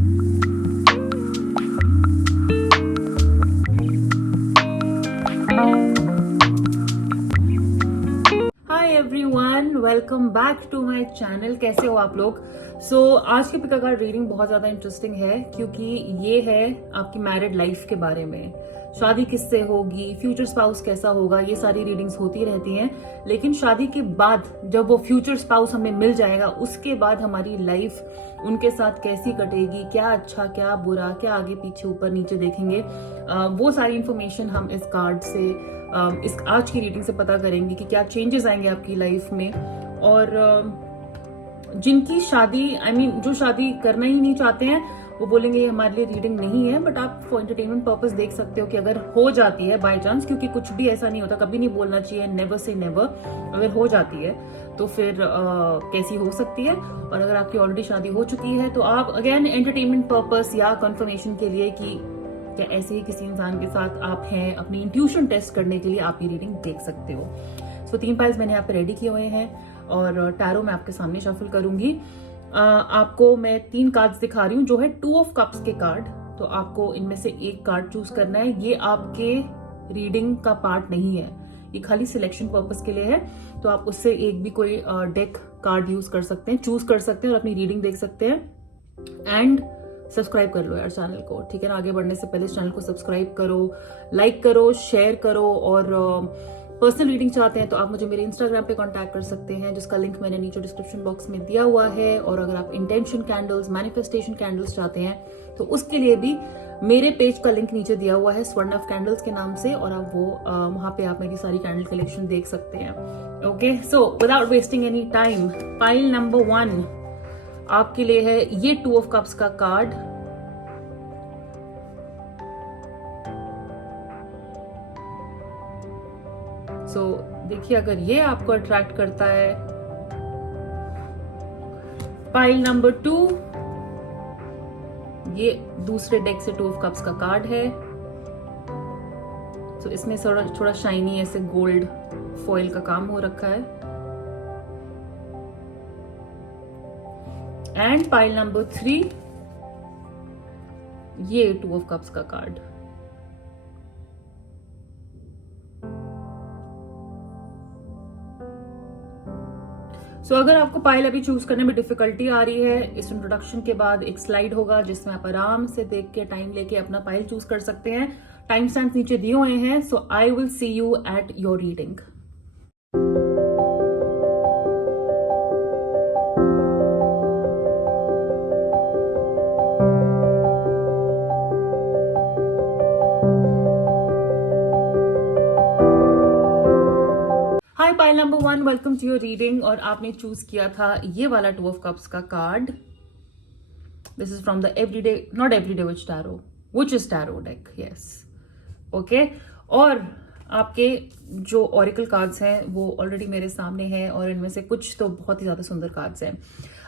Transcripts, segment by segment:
Hi everyone, welcome back to my channel. कैसे हो आप लोग? आज की पिका कार्ड रीडिंग बहुत ज्यादा इंटरेस्टिंग है क्योंकि ये है आपकी मैरिड लाइफ के बारे में। शादी किससे होगी, फ्यूचर स्पाउस कैसा होगा, ये सारी रीडिंग्स होती रहती हैं। लेकिन शादी के बाद जब वो फ्यूचर स्पाउस हमें मिल जाएगा, उसके बाद हमारी लाइफ उनके साथ कैसी कटेगी, क्या अच्छा क्या बुरा, क्या आगे पीछे ऊपर नीचे देखेंगे, वो सारी इंफॉर्मेशन हम इस कार्ड से इस आज की रीडिंग से पता करेंगे कि क्या चेंजेस आएंगे आपकी लाइफ में। और जिनकी शादी जो शादी करना ही नहीं चाहते हैं वो बोलेंगे ये हमारे लिए रीडिंग नहीं है, बट आप फॉर एंटरटेनमेंट पर्पस देख सकते हो कि अगर हो जाती है बाय चांस, क्योंकि कुछ भी ऐसा नहीं होता, कभी नहीं बोलना चाहिए नेवर से नेवर। अगर हो जाती है तो फिर कैसी हो सकती है। और अगर आपकी ऑलरेडी शादी हो चुकी है तो आप अगेन एंटरटेनमेंट पर्पस या कंफर्मेशन के लिए कि क्या ऐसे ही किसी इंसान के साथ आप हैं, अपनी इंट्यूशन टेस्ट करने के लिए आप ये रीडिंग देख सकते हो। 3 पाइल्स मैंने यहाँ पे रेडी किए हुए हैं और टैरो मैं आपके सामने शफल करूंगी। आपको मैं 3 कार्ड्स दिखा रही हूँ जो है 2 ऑफ कप्स के कार्ड। तो आपको इनमें से एक कार्ड चूज करना है। ये आपके रीडिंग का पार्ट नहीं है, ये खाली सिलेक्शन पर्पस के लिए है। तो आप उससे एक भी कोई डेक कार्ड यूज कर सकते हैं, चूज कर सकते हैं और अपनी रीडिंग देख सकते हैं। एंड सब्सक्राइब कर लो यार चैनल को, ठीक है ना। आगे बढ़ने से पहले इस चैनल को सब्सक्राइब करो, लाइक करो, शेयर करो। और पर्सनल रीडिंग चाहते हैं तो आप मुझे मेरे इंस्टाग्राम पे कांटेक्ट कर सकते हैं, जिसका लिंक मैंने नीचे डिस्क्रिप्शन बॉक्स में दिया हुआ है। और अगर आप इंटेंशन कैंडल्स, मैनिफेस्टेशन कैंडल्स चाहते हैं तो उसके लिए भी मेरे पेज का लिंक नीचे दिया हुआ है स्वर्णव कैंडल्स के नाम से, और आप वो वहां पे आप मेरी सारी कैंडल कलेक्शन देख सकते हैं। Okay, so without wasting any time, pile number 1 आपके लिए है ये 2 ऑफ कप्स का कार्ड। देखिए, अगर ये आपको अट्रैक्ट करता है। पाइल नंबर 2, ये दूसरे डेक से 2 ऑफ कप्स का कार्ड है। इसमें थोड़ा शाइनी ऐसे गोल्ड फॉइल का काम हो रखा है। एंड पाइल नंबर 3, ये 2 ऑफ कप्स का कार्ड। अगर आपको पाइल अभी चूज करने में डिफिकल्टी आ रही है, इस इंट्रोडक्शन के बाद एक स्लाइड होगा जिसमें आप आराम से देख के टाइम लेके अपना पाइल चूज कर सकते हैं। टाइम स्टैम्प नीचे दिए हुए हैं। So I will see you at your reading. Hi pile number 1, welcome to your reading. और आपने चूज किया था ये वाला 2 ऑफ कप्स का card. This is from the everyday, not everyday witch tarot, which is tarot deck, yes. Okay, और आपके जो ऑरिकल कार्ड्स हैं वो ऑलरेडी मेरे सामने हैं और इनमें से कुछ तो बहुत ही ज्यादा सुंदर कार्ड्स हैं।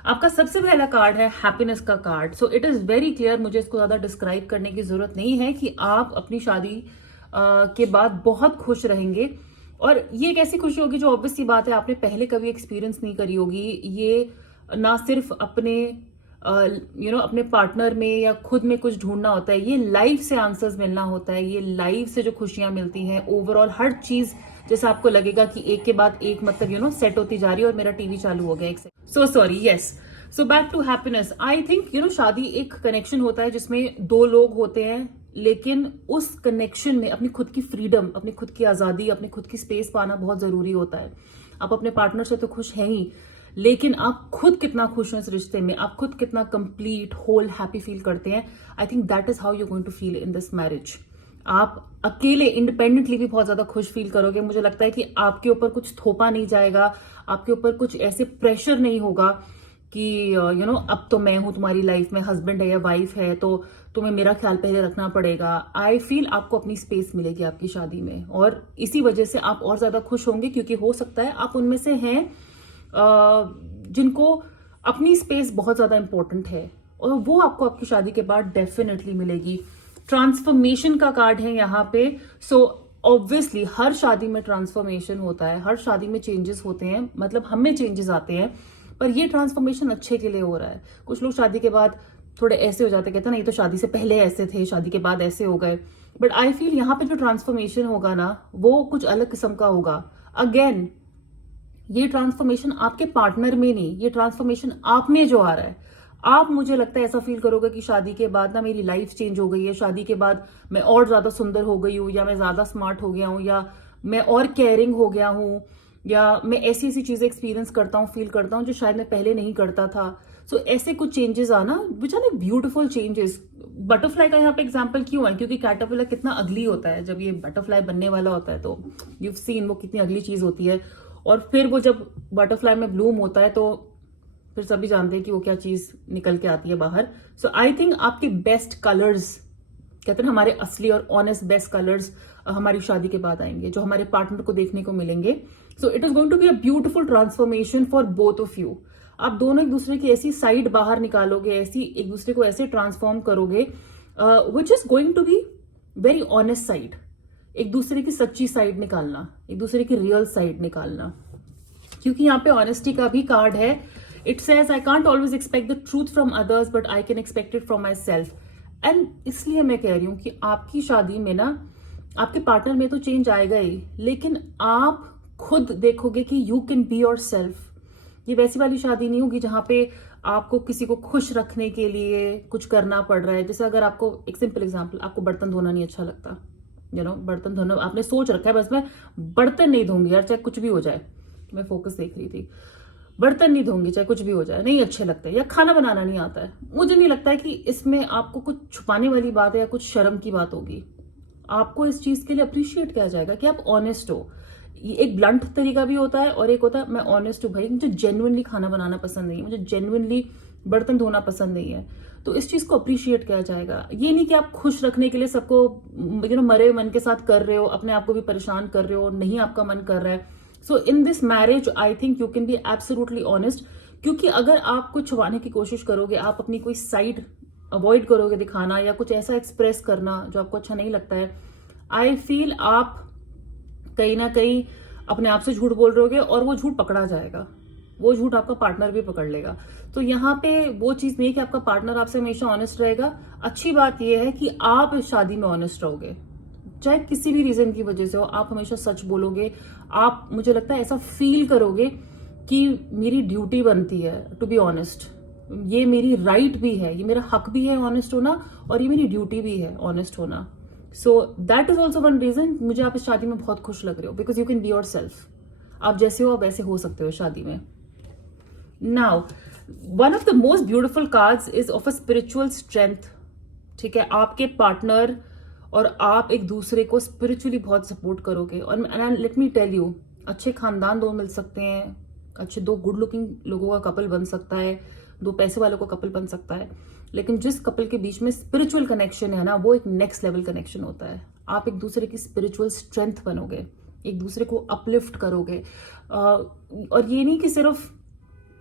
आपका सबसे पहला कार्ड है हैप्पीनेस का card. So it is very clear, मुझे इसको ज्यादा डिस्क्राइब करने की जरूरत नहीं है कि आप अपनी शादी के बाद बहुत खुश रहेंगे। और ये एक ऐसी खुशी होगी जो ऑब्वियस सी बात है आपने पहले कभी एक्सपीरियंस नहीं करी होगी। ये ना सिर्फ अपने अपने पार्टनर में या खुद में कुछ ढूंढना होता है, ये लाइफ से आंसर्स मिलना होता है। ये लाइफ से जो खुशियां मिलती हैं, ओवरऑल हर चीज जैसे आपको लगेगा कि एक के बाद एक मतलब सेट होती जा रही है। और मेरा टीवी चालू हो गया, एक so sorry, yes. So back to happiness. I think शादी एक कनेक्शन होता है जिसमें 2 लोग होते हैं, लेकिन उस कनेक्शन में अपनी खुद की फ्रीडम, अपनी खुद की आजादी, अपनी खुद की स्पेस पाना बहुत जरूरी होता है। आप अपने पार्टनर से तो खुश हैं ही, लेकिन आप खुद कितना खुश हो इस रिश्ते में, आप खुद कितना कंप्लीट, होल, हैप्पी फील करते हैं। I think that is how you going to feel in this marriage. आप अकेले इंडिपेंडेंटली भी बहुत ज्यादा खुश फील करोगे। मुझे लगता है कि आपके ऊपर कुछ थोपा नहीं जाएगा, आपके ऊपर कुछ ऐसे प्रेशर नहीं होगा कि अब तो मैं हूं तुम्हारी लाइफ में, हस्बैंड है या वाइफ है तो तुम्हें मेरा ख्याल पहले रखना पड़ेगा। आई फील आपको अपनी स्पेस मिलेगी आपकी शादी में, और इसी वजह से आप और ज्यादा खुश होंगे, क्योंकि हो सकता है आप उनमें से हैं जिनको अपनी स्पेस बहुत ज्यादा इंपॉर्टेंट है, और वो आपको आपकी शादी के बाद डेफिनेटली मिलेगी। ट्रांसफॉर्मेशन का कार्ड है यहाँ पे। ऑब्वियसली हर शादी में ट्रांसफॉर्मेशन होता है, हर शादी में चेंजेस होते हैं, मतलब हम में चेंजेस आते हैं, पर ये ट्रांसफॉर्मेशन अच्छे के लिए हो रहा है। कुछ लोग शादी के बाद थोड़े ऐसे हो जाते, कहते हैं ना ये तो शादी से पहले ऐसे थे, शादी के बाद ऐसे हो गए। बट आई फील यहाँ पे जो ट्रांसफॉर्मेशन होगा ना वो कुछ अलग किस्म का होगा। अगेन ये ट्रांसफॉर्मेशन आपके पार्टनर में नहीं, ये ट्रांसफॉर्मेशन आप में जो आ रहा है। आप, मुझे लगता है ऐसा फील करोगे कि शादी के बाद ना मेरी लाइफ चेंज हो गई है, शादी के बाद मैं और ज्यादा सुंदर हो गई हूँ, या मैं ज्यादा स्मार्ट हो गया हूँ, या मैं और केयरिंग हो गया हूँ, या मैं ऐसी ऐसी चीजें एक्सपीरियंस करता हूँ, फील करता हूँ जो शायद मैं पहले नहीं करता था। सो ऐसे कुछ चेंजेस आना which are like beautiful changes. Butterfly का यहाँ पे एग्जाम्पल क्यों है? क्योंकि कैटरपिलर कितना अगली होता है, जब ये बटरफ्लाई बनने वाला होता है तो यू सीन वो कितनी अगली चीज होती है, और फिर वो जब बटरफ्लाई में ब्लूम होता है तो फिर सभी जानते हैं कि वो क्या चीज निकल के आती है बाहर। सो आई थिंक आपके बेस्ट कलर्स, कहते हैं ना हमारे असली और ऑनेस्ट बेस्ट कलर्स हमारी शादी के बाद आएंगे, जो हमारे पार्टनर को देखने को मिलेंगे। So it is going to be a beautiful transformation for both of you. आप दोनों एक दूसरे की ऐसी साइड बाहर निकालोगे, ऐसी एक दूसरे को ऐसे ट्रांसफॉर्म करोगे which is going to be very honest side, एक दूसरे की सच्ची साइड निकालना, एक दूसरे की रियल साइड निकालना। क्योंकि यहाँ पे ऑनेस्टी का भी कार्ड है। It says I can't always expect the truth from others but I can expect it from my self. And इसलिए मैं कह रही हूं कि आपकी शादी में ना आपके पार्टनर में तो चेंज आएगा ही, लेकिन आप खुद देखोगे कि you can be your self. ये वैसी वाली शादी नहीं होगी जहां पे आपको किसी को खुश रखने के लिए कुछ करना पड़ रहा है। जैसे अगर आपको, एक सिंपल एग्जांपल, आपको बर्तन धोना नहीं अच्छा लगता, बर्तन धोना आपने सोच रखा है बस मैं बर्तन नहीं धोंगी यार, चाहे कुछ भी हो जाए। मैं फोकस देख रही थी, बर्तन नहीं धोंगी चाहे कुछ भी हो जाए, नहीं अच्छे लगते, या खाना बनाना नहीं आता है। मुझे नहीं लगता है कि इसमें आपको कुछ छुपाने वाली बात है या कुछ शर्म की बात होगी। आपको इस चीज के लिए अप्रिशिएट किया जाएगा कि आप ऑनेस्ट हो। ये एक ब्लंट तरीका भी होता है और एक होता है मैं ऑनेस्ट हूँ भाई, मुझे जेन्युइनली खाना बनाना पसंद नहीं है, मुझे जेन्युइनली बर्तन धोना पसंद नहीं है। तो इस चीज को अप्रिशिएट किया जाएगा। ये नहीं कि आप खुश रखने के लिए सबको मरे हुए मन के साथ कर रहे हो, अपने आप को भी परेशान कर रहे हो, नहीं आपका मन कर रहा है। So in this marriage I think you can be absolutely honest. क्योंकि अगर आप कुछ छुपाने की कोशिश करोगे, आप अपनी कोई साइड अवॉइड करोगे दिखाना, या कुछ ऐसा एक्सप्रेस करना जो आपको अच्छा नहीं लगता है, आई फील आप कहीं ना कहीं अपने आप से झूठ बोल रहे होगे, और वो झूठ पकड़ा जाएगा, वो झूठ आपका पार्टनर भी पकड़ लेगा। तो यहाँ पे वो चीज नहीं है कि आपका पार्टनर आपसे हमेशा ऑनेस्ट रहेगा। अच्छी बात यह है कि आप इस शादी में ऑनेस्ट रहोगे, चाहे किसी भी रीजन की वजह से हो, आप हमेशा सच बोलोगे। आप, मुझे लगता है ऐसा फील करोगे कि मेरी ड्यूटी बनती है टू बी ऑनेस्ट, ये मेरी राइट भी है, ये मेरा हक भी है ऑनेस्ट होना, और ये मेरी ड्यूटी भी है ऑनेस्ट होना। So that is also one reason मुझे आप इस शादी में बहुत खुश लग रहे हो, because you can be your self. आप जैसे हो आप वैसे हो सकते हो शादी में। Now one of the most beautiful cards is of a spiritual strength. ठीक है, आपके पार्टनर और आप एक दूसरे को स्पिरिचुअली बहुत सपोर्ट करोगे। और लेट मी टेल यू, अच्छे खानदान दो मिल सकते हैं, अच्छे दो गुड लुकिंग लोगों का कपल बन सकता है, दो पैसे वालों का कपल बन सकता है, लेकिन जिस कपल के बीच में स्पिरिचुअल कनेक्शन है ना, वो एक नेक्स्ट लेवल कनेक्शन होता है। आप एक दूसरे की स्पिरिचुअल स्ट्रेंथ बनोगे, एक दूसरे को अपलिफ्ट करोगे। और ये नहीं कि सिर्फ,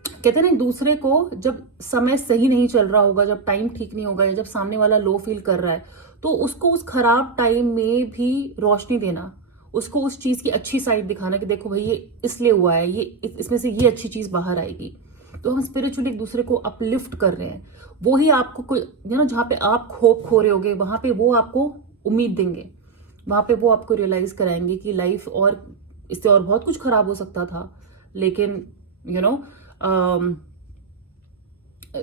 कहते हैं ना, एक दूसरे को जब समय सही नहीं चल रहा होगा, जब टाइम ठीक नहीं होगा, या जब सामने वाला लो फील कर रहा है, तो उसको उस खराब टाइम में भी रोशनी देना, उसको उस चीज की अच्छी साइड दिखाना कि देखो भाई ये इसलिए हुआ है, ये इसमें से ये अच्छी चीज बाहर आएगी। तो हम स्पिरिचुअली एक दूसरे को अपलिफ्ट कर रहे हैं। वो ही आपको कोई, जहां पे आप होप खो रहे होगे, वहां पे वो आपको उम्मीद देंगे, वहां पे वो आपको रियलाइज कराएंगे कि लाइफ और इससे और बहुत कुछ खराब हो सकता था, लेकिन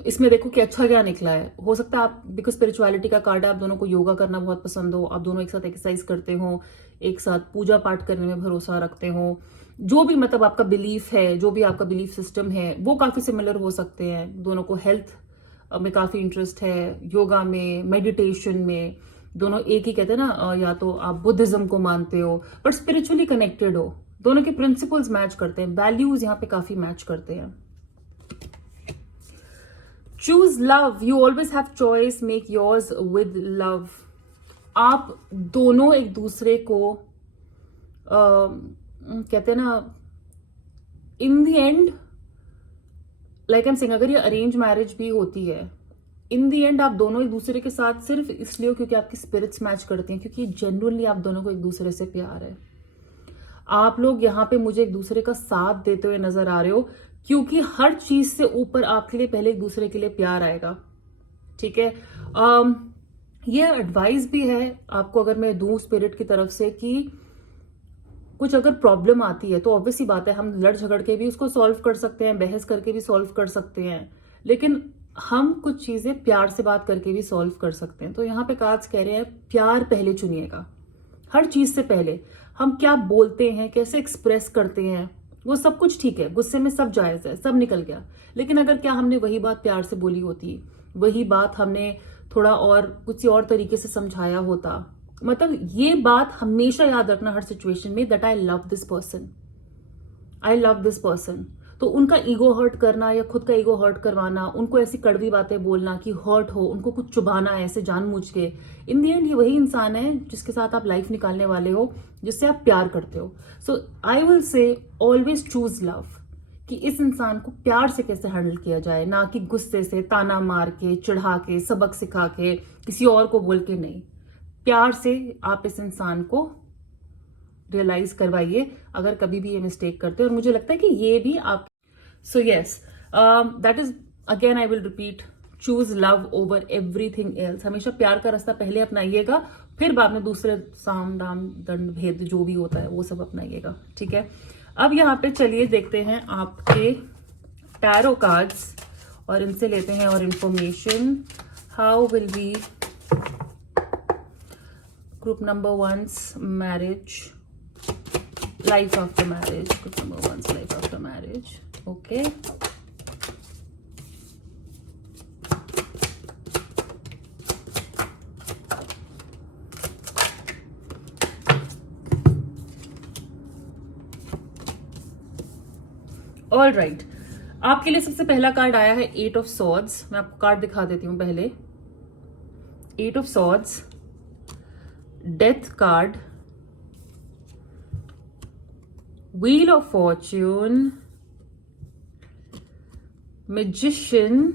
इसमें देखो कि अच्छा क्या निकला है। हो सकता है आप, बिकॉज स्पिरिचुअलिटी का कार्ड है, आप दोनों को योगा करना बहुत पसंद हो, आप दोनों एक साथ एक्सरसाइज करते हो, एक साथ पूजा पाठ करने में भरोसा रखते हो, जो भी मतलब आपका बिलीफ है, जो भी आपका बिलीफ सिस्टम है, वो काफी सिमिलर हो सकते हैं। दोनों को हेल्थ में काफी इंटरेस्ट है, योगा में, मेडिटेशन में, दोनों एक ही, कहते हैं ना, या तो आप बुद्धिज्म को मानते हो बट स्पिरिचुअली कनेक्टेड हो, दोनों के प्रिंसिपल्स मैच करते हैं, वैल्यूज यहाँ पे काफी मैच करते हैं। Choose love. You always have choice. Make yours with love. आप दोनों एक दूसरे को कहते हैं ना, in the end, like I am saying, अगर ये अरेंज मैरिज भी होती है, इन द एंड आप दोनों एक दूसरे के साथ सिर्फ इसलिए क्योंकि आपकी स्पिरिट्स मैच करती हैं, क्योंकि जेन्युइनली आप दोनों को एक दूसरे से प्यार है। आप लोग यहाँ पे मुझे एक दूसरे का साथ देते हुए नजर आ रहे हो, क्योंकि हर चीज से ऊपर आपके लिए पहले एक दूसरे के लिए प्यार आएगा। ठीक है। ये एडवाइस भी है आपको अगर मैं दूं स्पिरिट की तरफ से कि कुछ अगर प्रॉब्लम आती है तो ऑब्वियसली बात है हम लड़ झगड़ के भी उसको सॉल्व कर सकते हैं, बहस करके भी सॉल्व कर सकते हैं, लेकिन हम कुछ चीजें प्यार से बात करके भी सॉल्व कर सकते हैं। तो यहाँ पे कार्ड्स कह रहे हैं प्यार पहले चुनिएगा, हर चीज से पहले। हम क्या बोलते हैं, कैसे एक्सप्रेस करते हैं, वो सब कुछ ठीक है, गुस्से में सब जायज है, सब निकल गया, लेकिन अगर क्या हमने वही बात प्यार से बोली होती, वही बात हमने थोड़ा और कुछ और तरीके से समझाया होता, मतलब ये बात हमेशा याद रखना हर सिचुएशन में, that I love this person, I love this person. तो उनका ईगो हर्ट करना या खुद का ईगो हर्ट करवाना, उनको ऐसी कड़वी बातें बोलना कि हर्ट हो, उनको कुछ चुभाना ऐसे जानबूझ के, इन दी एंड ये वही इंसान है जिसके साथ आप लाइफ निकालने वाले हो, जिससे आप प्यार करते हो। So I will say always choose love, कि इस इंसान को प्यार से कैसे हैंडल किया जाए, ना कि गुस्से से, ताना मार के, चिढ़ा के, सबक सिखा के, किसी और को बोल के, नहीं, प्यार से आप इस इंसान को रियलाइज करवाइए अगर कभी भी ये मिस्टेक करते हैं। और मुझे लगता है कि ये भी आप, so yes, that is again I will repeat, choose love over everything else. हमेशा प्यार का रास्ता पहले अपनाइएगा, फिर बाद में दूसरे साम दाम दंड भेद जो भी होता है वो सब अपनाइएगा, ठीक है। अब यहाँ पे चलिए देखते हैं आपके टैरो कार्ड्स और इनसे लेते हैं और information. How will be group number 1's marriage, life after marriage, group number 1's life after marriage, okay. All right, आपके लिए सबसे पहला कार्ड आया है 8 ऑफ सॉर्ड्स। मैं आपको कार्ड दिखा देती हूं पहले। 8 of swords, death card, wheel of Fortune, magician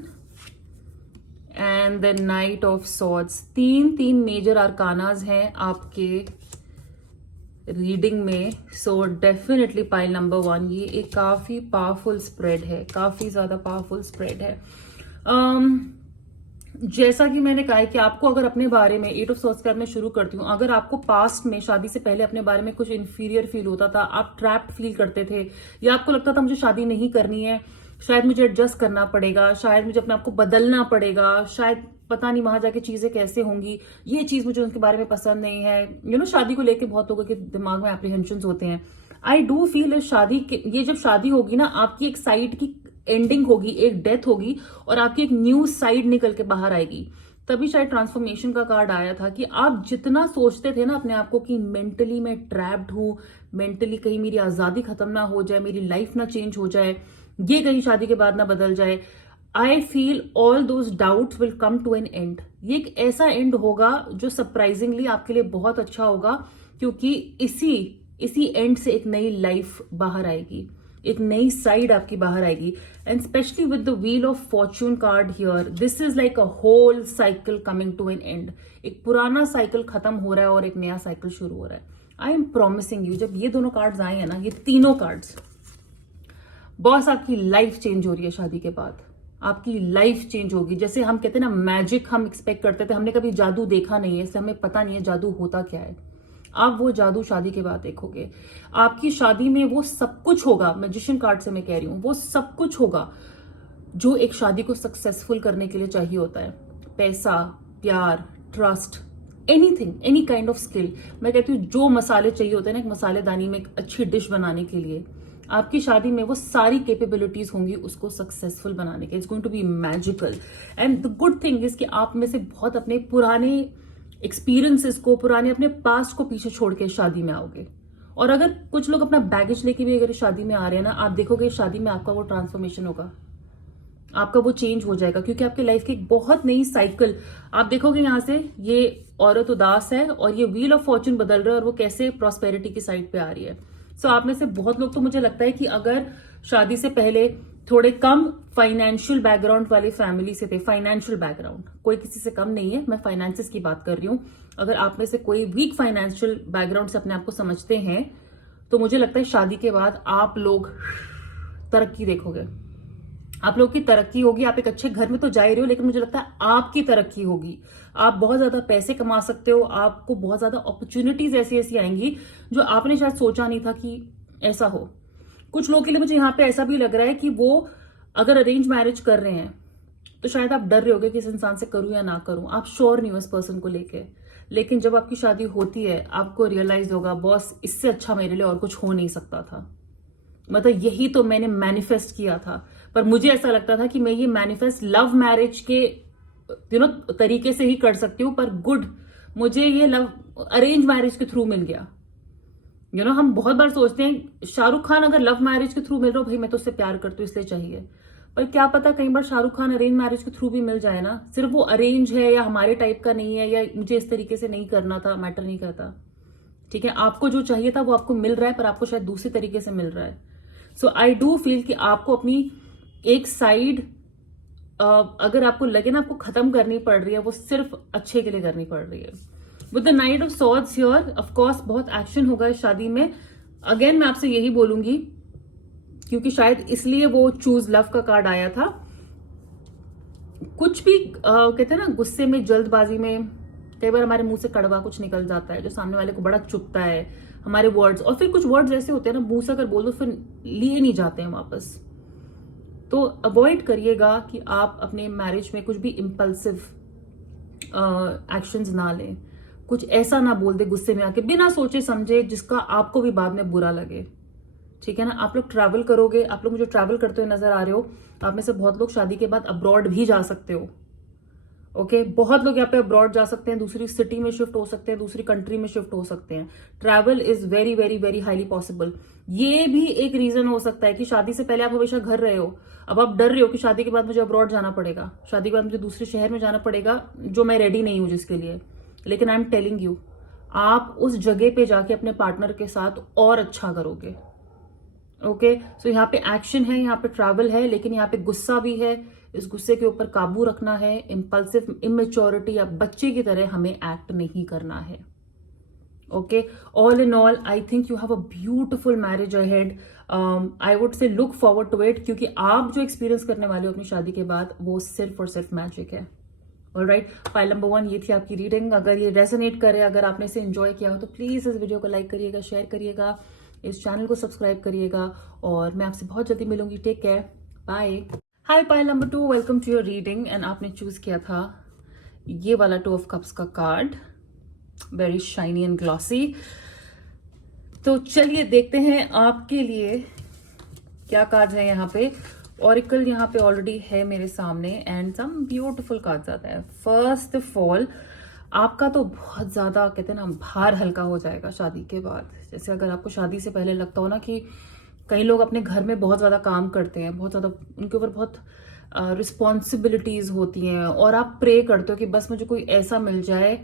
and the night of swords. तीन मेजर आर्कानाज हैं आपके रीडिंग में। सो डेफिनेटली पाइल नंबर 1, ये एक काफी पावरफुल स्प्रेड है, काफी ज्यादा पावरफुल स्प्रेड है। जैसा कि मैंने कहा है कि आपको अगर अपने बारे में, 8 ऑफ सॉर्ड्स के बाद मैं शुरू करती हूँ, अगर आपको पास्ट में शादी से पहले अपने बारे में कुछ इंफीरियर फील होता था, आप ट्रैप्ड फील करते थे, या आपको लगता था मुझे शादी नहीं करनी है, शायद मुझे एडजस्ट करना पड़ेगा, शायद मुझे अपने आप को बदलना पड़ेगा, शायद पता नहीं वहां जाके चीजें कैसे होंगी, ये चीज मुझे उनके बारे में पसंद नहीं है, शादी को लेके बहुत लोगों के दिमाग में एप्रीहेंशंस होते हैं। आई डू फील शादी ये जब शादी होगी ना, आपकी एक साइड की एंडिंग होगी, एक डेथ होगी और आपकी एक न्यू साइड निकल के बाहर आएगी। तभी शायद ट्रांसफॉर्मेशन का कार्ड आया था कि आप जितना सोचते थे ना अपने आप को कि मेंटली मैं ट्रैप्ड हूं, मेंटली कहीं मेरी आजादी खत्म ना हो जाए, मेरी लाइफ ना चेंज हो जाए, ये कहीं शादी के बाद ना बदल जाए, I feel all those doubts will come to an end. ये एक ऐसा एंड होगा जो सरप्राइजिंगली आपके लिए बहुत अच्छा होगा, क्योंकि इसी एंड से एक नई लाइफ बाहर आएगी, एक नई साइड आपकी बाहर आएगी। And specially with the wheel of fortune card here, this is like a whole cycle coming to an end. एक पुराना साइकिल खत्म हो रहा है और एक नया साइकिल शुरू हो रहा है। आई एम प्रॉमिसिंग यू, जब ये दोनों कार्ड्स आए हैं ना, ये तीनों कार्ड्स, बॉस आपकी लाइफ चेंज हो रही है शादी के बाद, आपकी लाइफ चेंज होगी। जैसे हम कहते हैं ना, मैजिक हम एक्सपेक्ट करते थे, हमने कभी जादू देखा नहीं है, इसलिए हमें पता नहीं है जादू होता क्या है। आप वो जादू शादी के बाद देखोगे। आपकी शादी में वो सब कुछ होगा, मैजिशियन कार्ड से मैं कह रही हूं, वो सब कुछ होगा जो एक शादी को सक्सेसफुल करने के लिए चाहिए होता है। पैसा, प्यार, trust, anything, any kind of skill. मैं कहती हूँ जो मसाले चाहिए होते हैं ना एक मसालेदानी में एक अच्छी डिश बनाने के लिए, आपकी शादी में वो सारी कैपेबिलिटीज होंगी उसको सक्सेसफुल बनाने के। It's going to be magical. And the good thing is कि आप में से बहुत अपने पुराने एक्सपीरियंसेस को, पुराने अपने पास्ट को पीछे छोड़ के शादी में आओगे। और अगर कुछ लोग अपना बैगेज लेके भी अगर शादी में आ रहे हैं ना, आप देखोगे शादी में आपका वो ट्रांसफॉर्मेशन होगा, आपका वो चेंज हो जाएगा, क्योंकि आपकी लाइफ की एक बहुत नई साइकिल आप देखोगे। यहां से ये औरत उदास है और ये व्हील ऑफ फॉर्च्यून बदल रहा है और वो कैसे प्रॉस्पेरिटी की साइड पे आ रही है। सो आप में से बहुत लोग तो मुझे लगता है कि अगर शादी से पहले थोड़े कम फाइनेंशियल बैकग्राउंड वाली फैमिली से थे, फाइनेंशियल बैकग्राउंड, कोई किसी से कम नहीं है, मैं फाइनेंसेस की बात कर रही हूं। अगर आप में से कोई वीक फाइनेंशियल बैकग्राउंड से अपने आप को समझते हैं, तो मुझे लगता है शादी के बाद आप लोग तरक्की देखोगे, आप लोग की तरक्की होगी, आप एक अच्छे घर में तो जा ही रहे हो, लेकिन मुझे लगता है आपकी तरक्की होगी। आप बहुत ज्यादा पैसे कमा सकते हो, आपको बहुत ज्यादा अपॉर्चुनिटीज ऐसी ऐसी आएंगी जो आपने शायद सोचा नहीं था कि ऐसा हो। कुछ लोगों के लिए मुझे यहाँ पे ऐसा भी लग रहा है कि वो अगर अरेंज मैरिज कर रहे हैं तो शायद आप डर रहे होगे कि इस इंसान से करूं या ना करूं, आप श्योर नहीं हो इस पर्सन को लेके। लेकिन जब आपकी शादी होती है आपको रियलाइज होगा, बॉस इससे अच्छा मेरे लिए और कुछ हो नहीं सकता था। मतलब यही तो मैंने मैनिफेस्ट किया था। पर मुझे ऐसा लगता था कि मैं ये मैनिफेस्ट लव मैरिज के तरीके से ही कर सकती हूँ, पर गुड मुझे ये लव अरेंज मैरिज के थ्रू मिल गया। हम बहुत बार सोचते हैं शाहरुख खान अगर लव मैरिज के थ्रू मिल रहा हो, भाई मैं तो उससे प्यार करती हूँ इसलिए चाहिए। पर क्या पता कई बार शाहरुख खान अरेंज मैरिज के थ्रू भी मिल जाए ना, सिर्फ वो अरेंज है या हमारे टाइप का नहीं है या मुझे इस तरीके से नहीं करना था, मैटर नहीं करता। ठीक है, आपको जो चाहिए था वो आपको मिल रहा है, पर आपको शायद दूसरे तरीके से मिल रहा है। सो आई डू फील कि आपको अपनी एक साइड अगर आपको लगे ना आपको खत्म करनी पड़ रही है, वो सिर्फ अच्छे के लिए करनी पड़ रही है। With the night of swords here, of course बहुत एक्शन होगा इस शादी में। अगेन मैं आपसे यही बोलूंगी, क्योंकि शायद इसलिए वो चूज लव का कार्ड आया था। कुछ भी कहते हैं ना, गुस्से में जल्दबाजी में कई बार हमारे मुंह से कड़वा कुछ निकल जाता है जो सामने वाले को बड़ा चुभता है, हमारे वर्ड्स। और फिर कुछ वर्ड्स ऐसे होते हैं ना, मुंह से अगर बोल दो फिर लिए नहीं जाते हैं वापस। तो अवॉइड करिएगा कि आप अपने मैरिज में कुछ भी इम्पल्सिव एक्शंस ना लें। कुछ ऐसा ना बोल दे गुस्से में आके बिना सोचे समझे जिसका आपको भी बाद में बुरा लगे। ठीक है ना, आप लोग ट्रैवल करोगे, आप लोग मुझे ट्रैवल करते हुए नजर आ रहे हो। आप में से बहुत लोग शादी के बाद अब्रॉड भी जा सकते हो। ओके, बहुत लोग यहाँ पे अब्रॉड जा सकते हैं, दूसरी सिटी में शिफ्ट हो सकते हैं, दूसरी कंट्री में शिफ्ट हो सकते हैं। Travel is very very very highly possible. ये भी एक रीजन हो सकता है कि शादी से पहले आप हमेशा घर रहे हो, अब आप डर रहे हो कि शादी के बाद मुझे अब्रॉड जाना पड़ेगा, शादी के बाद मुझे दूसरे शहर में जाना पड़ेगा जो मैं रेडी नहीं हूं जिसके लिए। लेकिन आई एम टेलिंग यू, आप उस जगह पे जाके अपने पार्टनर के साथ और अच्छा करोगे। ओके, सो यहाँ पे एक्शन है, यहाँ पे ट्रैवल है, लेकिन यहाँ पे गुस्सा भी है। इस गुस्से के ऊपर काबू रखना है। इम्पल्सिव, इमेच्योरिटी या बच्चे की तरह हमें एक्ट नहीं करना है। Okay, all in all I think you have a beautiful marriage ahead. I would say look forward to it, क्योंकि आप जो एक्सपीरियंस करने वाले हो अपनी शादी के बाद वो सिर्फ और सिर्फ मैजिक है। ऑलराइट, फाइल नंबर 1 ये थी आपकी रीडिंग। अगर ये रेजोनेट करे, अगर आपने इसे एंजॉय किया हो तो प्लीज इस वीडियो को लाइक करिएगा, शेयर करिएगा, इस चैनल को सब्सक्राइब करिएगा, और मैं आपसे बहुत जल्दी मिलूंगी। Take care, bye. Hi pile number 2, welcome to your reading. And आपने चूज किया था ये वाला 2 ऑफ कप्स का card, very shiny and glossy. तो चलिए देखते हैं आपके लिए क्या कार्ड है यहाँ पे। ऑरिकल यहाँ पे ऑलरेडी है मेरे सामने एंड सम ब्यूटिफुल कार्ड्स आता है। फर्स्ट ऑफ ऑल, आपका तो बहुत ज्यादा कहते हैं ना भार हल्का हो जाएगा शादी के बाद। जैसे अगर आपको शादी से पहले लगता हो ना कि कई लोग अपने घर में बहुत ज्यादा काम करते हैं, बहुत ज्यादा उनके ऊपर बहुत रिस्पॉन्सिबिलिटीज होती हैं, और आप प्रे करते हो कि बस मुझे कोई ऐसा मिल जाए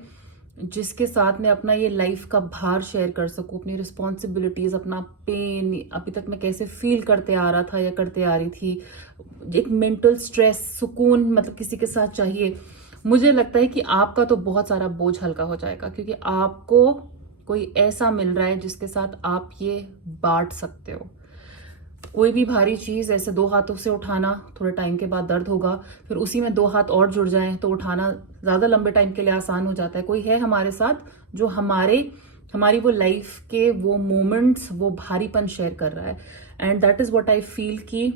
जिसके साथ मैं अपना ये लाइफ का भार शेयर कर सकूं, अपनी रिस्पॉन्सिबिलिटीज, अपना पेन, अभी तक मैं कैसे फील करते आ रहा था या करते आ रही थी, एक मेंटल स्ट्रेस, सुकून, मतलब किसी के साथ चाहिए। मुझे लगता है कि आपका तो बहुत सारा बोझ हल्का हो जाएगा, क्योंकि आपको कोई ऐसा मिल रहा है जिसके साथ आप ये बांट सकते हो। कोई भी भारी चीज ऐसे 2 हाथों से उठाना थोड़े टाइम के बाद दर्द होगा, फिर उसी में 2 हाथ और जुड़ जाएं तो उठाना ज्यादा लंबे टाइम के लिए आसान हो जाता है। कोई है हमारे साथ जो हमारी वो लाइफ के वो मोमेंट्स, वो भारीपन शेयर कर रहा है। And that is what I feel कि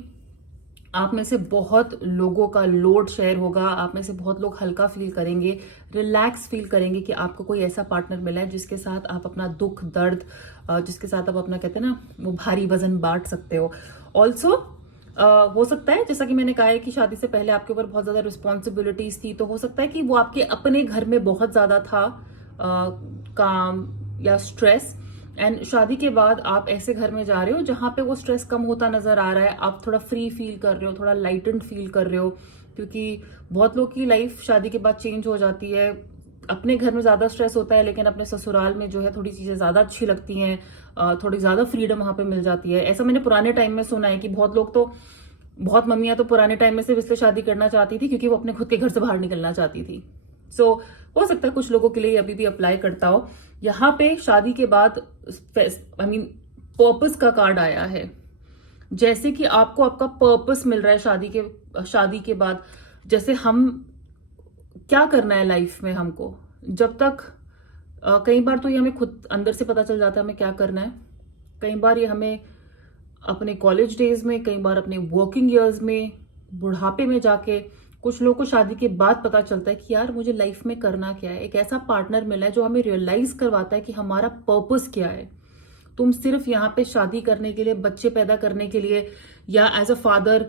आप में से बहुत लोगों का लोड शेयर होगा, आप में से बहुत लोग हल्का फील करेंगे, रिलैक्स फील करेंगे कि आपको कोई ऐसा पार्टनर मिला है जिसके साथ आप अपना दुख दर्द, जिसके साथ आप अपना कहते हैं ना वो भारी वजन बांट सकते हो। ऑल्सो हो सकता है, जैसा कि मैंने कहा है कि शादी से पहले आपके ऊपर बहुत ज्यादा रिस्पॉन्सिबिलिटीज थी, तो हो सकता है कि वो आपके अपने घर में बहुत ज्यादा था काम या स्ट्रेस, एंड शादी के बाद आप ऐसे घर में जा रहे हो जहां पे वो स्ट्रेस कम होता नजर आ रहा है, आप थोड़ा फ्री फील कर रहे हो, थोड़ा लाइटेंड फील कर रहे हो। क्योंकि बहुत लोग की लाइफ शादी के बाद चेंज हो जाती है। अपने घर में ज्यादा स्ट्रेस होता है, लेकिन अपने ससुराल में जो है थोड़ी चीजें ज्यादा अच्छी लगती हैं, थोड़ी ज्यादा फ्रीडम वहां पे मिल जाती है। ऐसा मैंने पुराने टाइम में सुना है कि बहुत मम्मियां तो पुराने टाइम में सिर्फ इसलिए शादी करना चाहती थी क्योंकि वो अपने खुद के घर से बाहर निकलना चाहती थी। सो हो सकता है कुछ लोगों के लिए अभी भी अप्लाई करता हो। यहाँ पे शादी के बाद पर्पस का कार्ड आया है। जैसे कि आपको आपका पर्पस मिल रहा है शादी के बाद। जैसे हम क्या करना है लाइफ में, हमको जब तक कई बार तो ये हमें खुद अंदर से पता चल जाता है हमें क्या करना है। कई बार ये हमें अपने कॉलेज डेज में, कई बार अपने वर्किंग ईयर्स में, बुढ़ापे में जाके, कुछ लोगों को शादी के बाद पता चलता है कि यार मुझे लाइफ में करना क्या है। एक ऐसा पार्टनर मिला है जो हमें रियलाइज करवाता है कि हमारा पर्पस क्या है। तुम सिर्फ यहाँ पे शादी करने के लिए, बच्चे पैदा करने के लिए, या एज अ फादर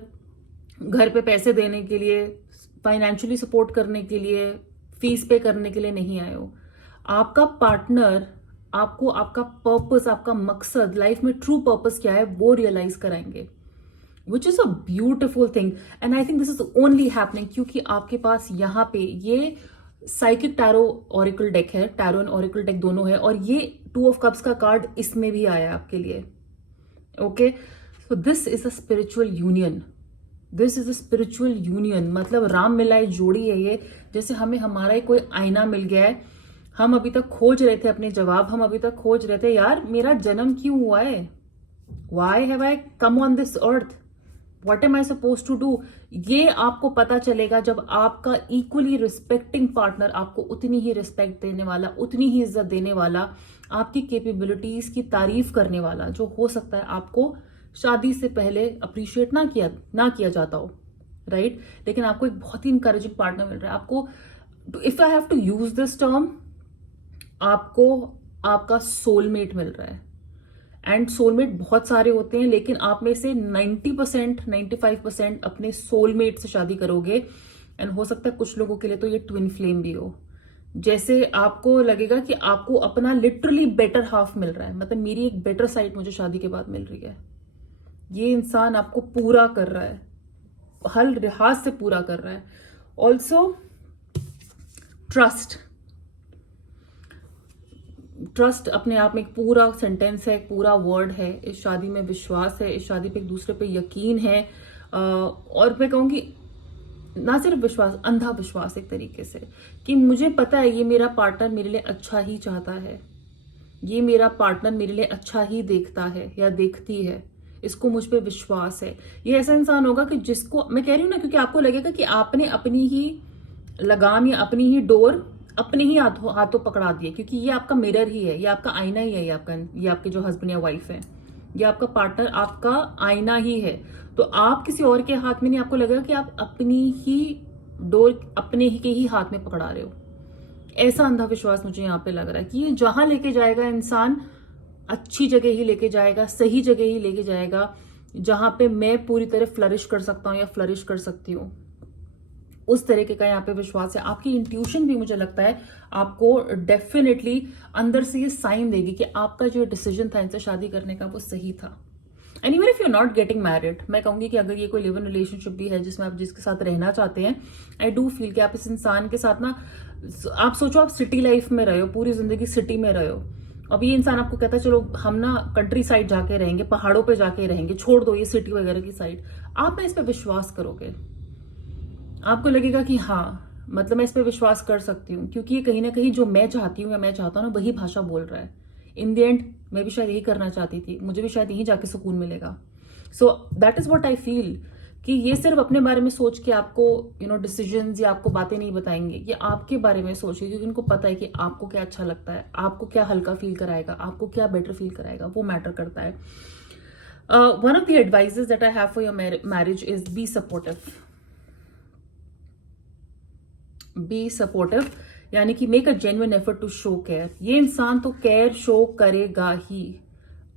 घर पे पैसे देने के लिए, फाइनेंशियली सपोर्ट करने के लिए, फीस पे करने के लिए नहीं आए हो। आपका पार्टनर आपको आपका पर्पस, आपका मकसद, लाइफ में ट्रू पर्पस क्या है वो रियलाइज कराएंगे, which is a beautiful thing. And I think this is only happening क्योंकि आपके पास यहाँ पे ये साइकिक टैरो ऑरिकल डेक है, टैरो एंड ऑरिकल डेक दोनों है, और ये 2 ऑफ कप्स का कार्ड इसमें भी आया है आपके लिए। Okay, so this is a spiritual union, this is a spiritual union. मतलब राम मिलाए जोड़ी है ये। जैसे हमें हमारा ही कोई आईना मिल गया है। हम अभी तक खोज रहे थे अपने जवाब, हम अभी तक खोज रहे थे यार मेरा जन्म क्यों हुआ है, why have I come on this earth, what am I suppose to do. ये आपको पता चलेगा जब आपका इक्वली रिस्पेक्टिंग पार्टनर आपको उतनी ही रिस्पेक्ट देने वाला, उतनी ही इज्जत देने वाला, आपकी कैपेबिलिटीज की तारीफ करने वाला, जो हो सकता है आपको शादी से पहले अप्रिशिएट ना किया जाता हो, राइट। लेकिन आपको एक बहुत ही इंकरेजिंग पार्टनर मिल रहा है आपको। If I have to use this term, आपको आपका सोलमेट मिल रहा है। एंड सोलमेट बहुत सारे होते हैं, लेकिन आप में से 90%, 95% अपने सोलमेट से शादी करोगे। एंड हो सकता है कुछ लोगों के लिए तो ये ट्विन फ्लेम भी हो। जैसे आपको लगेगा कि आपको अपना लिटरली बेटर हाफ मिल रहा है, मतलब मेरी एक बेटर साइड मुझे शादी के बाद मिल रही है। ये इंसान आपको पूरा कर रहा है, हर लिहाज से पूरा कर रहा है। ऑल्सो ट्रस्ट अपने आप में एक पूरा सेंटेंस है, एक पूरा वर्ड है। इस शादी में विश्वास है, इस शादी पे एक दूसरे पे यकीन है। और मैं कहूंगी ना सिर्फ विश्वास, अंधा विश्वास एक तरीके से, कि मुझे पता है ये मेरा पार्टनर मेरे लिए अच्छा ही चाहता है, ये मेरा पार्टनर मेरे लिए अच्छा ही देखता है या देखती है, इसको मुझ पे विश्वास है। ये ऐसा इंसान होगा कि जिसको मैं कह रही हूँ ना, क्योंकि आपको लगेगा कि आपने अपनी ही लगाम या अपनी ही डोर अपने ही हाथों पकड़ा दिए, क्योंकि ये आपका मिरर ही है, ये आपका आईना ही है, ये आपके जो हस्बैंड या वाइफ है, ये आपका पार्टनर आपका आईना ही है। तो आप किसी और के हाथ में नहीं, आपको लगेगा कि आप अपनी ही डोर अपने ही के ही हाथ में पकड़ा रहे हो। ऐसा अंधा विश्वास मुझे यहाँ पे लग रहा है कि ये जहां लेके जाएगा इंसान, अच्छी जगह ही लेके जाएगा, सही जगह ही लेके जाएगा, जहां पे मैं पूरी तरह फ्लरिश कर सकता हूँ या फ्लरिश कर सकती हूँ, उस तरीके का यहाँ पे विश्वास है। आपकी इंट्यूशन भी मुझे लगता है आपको डेफिनेटली अंदर से ये साइन देगी कि आपका जो डिसीजन था इनसे शादी करने का वो सही था। And even if you not getting married, मैं कहूंगी कि अगर ये कोई लिव इन रिलेशनशिप भी है जिसमें आप जिसके साथ रहना चाहते हैं, आई डू फील कि आप इस इंसान के साथ ना, आप सोचो आप सिटी लाइफ में रहे हो, पूरी जिंदगी सिटी में रहे हो। अब ये इंसान आपको कहता है चलो हम ना कंट्री साइड जाके रहेंगे, पहाड़ों पे जाके रहेंगे, छोड़ दो ये सिटी वगैरह की साइड। आप ना इस पर विश्वास करोगे, आपको लगेगा कि हाँ मतलब मैं इस पर विश्वास कर सकती हूँ, क्योंकि ये कहीं ना कहीं जो मैं चाहती हूँ या मैं चाहता हूँ ना वही भाषा बोल रहा है। इन द एंड मैं भी शायद यही करना चाहती थी, मुझे भी शायद यहीं जाके सुकून मिलेगा। सो that is what I feel, कि ये सिर्फ अपने बारे में सोच के आपको डिसीजंस या आपको बातें नहीं बताएंगे, ये आपके बारे में सोचिए, क्योंकि इनको पता है कि आपको क्या अच्छा लगता है, आपको क्या हल्का फील कराएगा, आपको क्या बेटर फील कराएगा, वो मैटर करता है। One of the advises that I have for your marriage is be supportive. Be supportive यानी कि make a genuine effort to show care. ये इंसान तो केयर शो करेगा ही,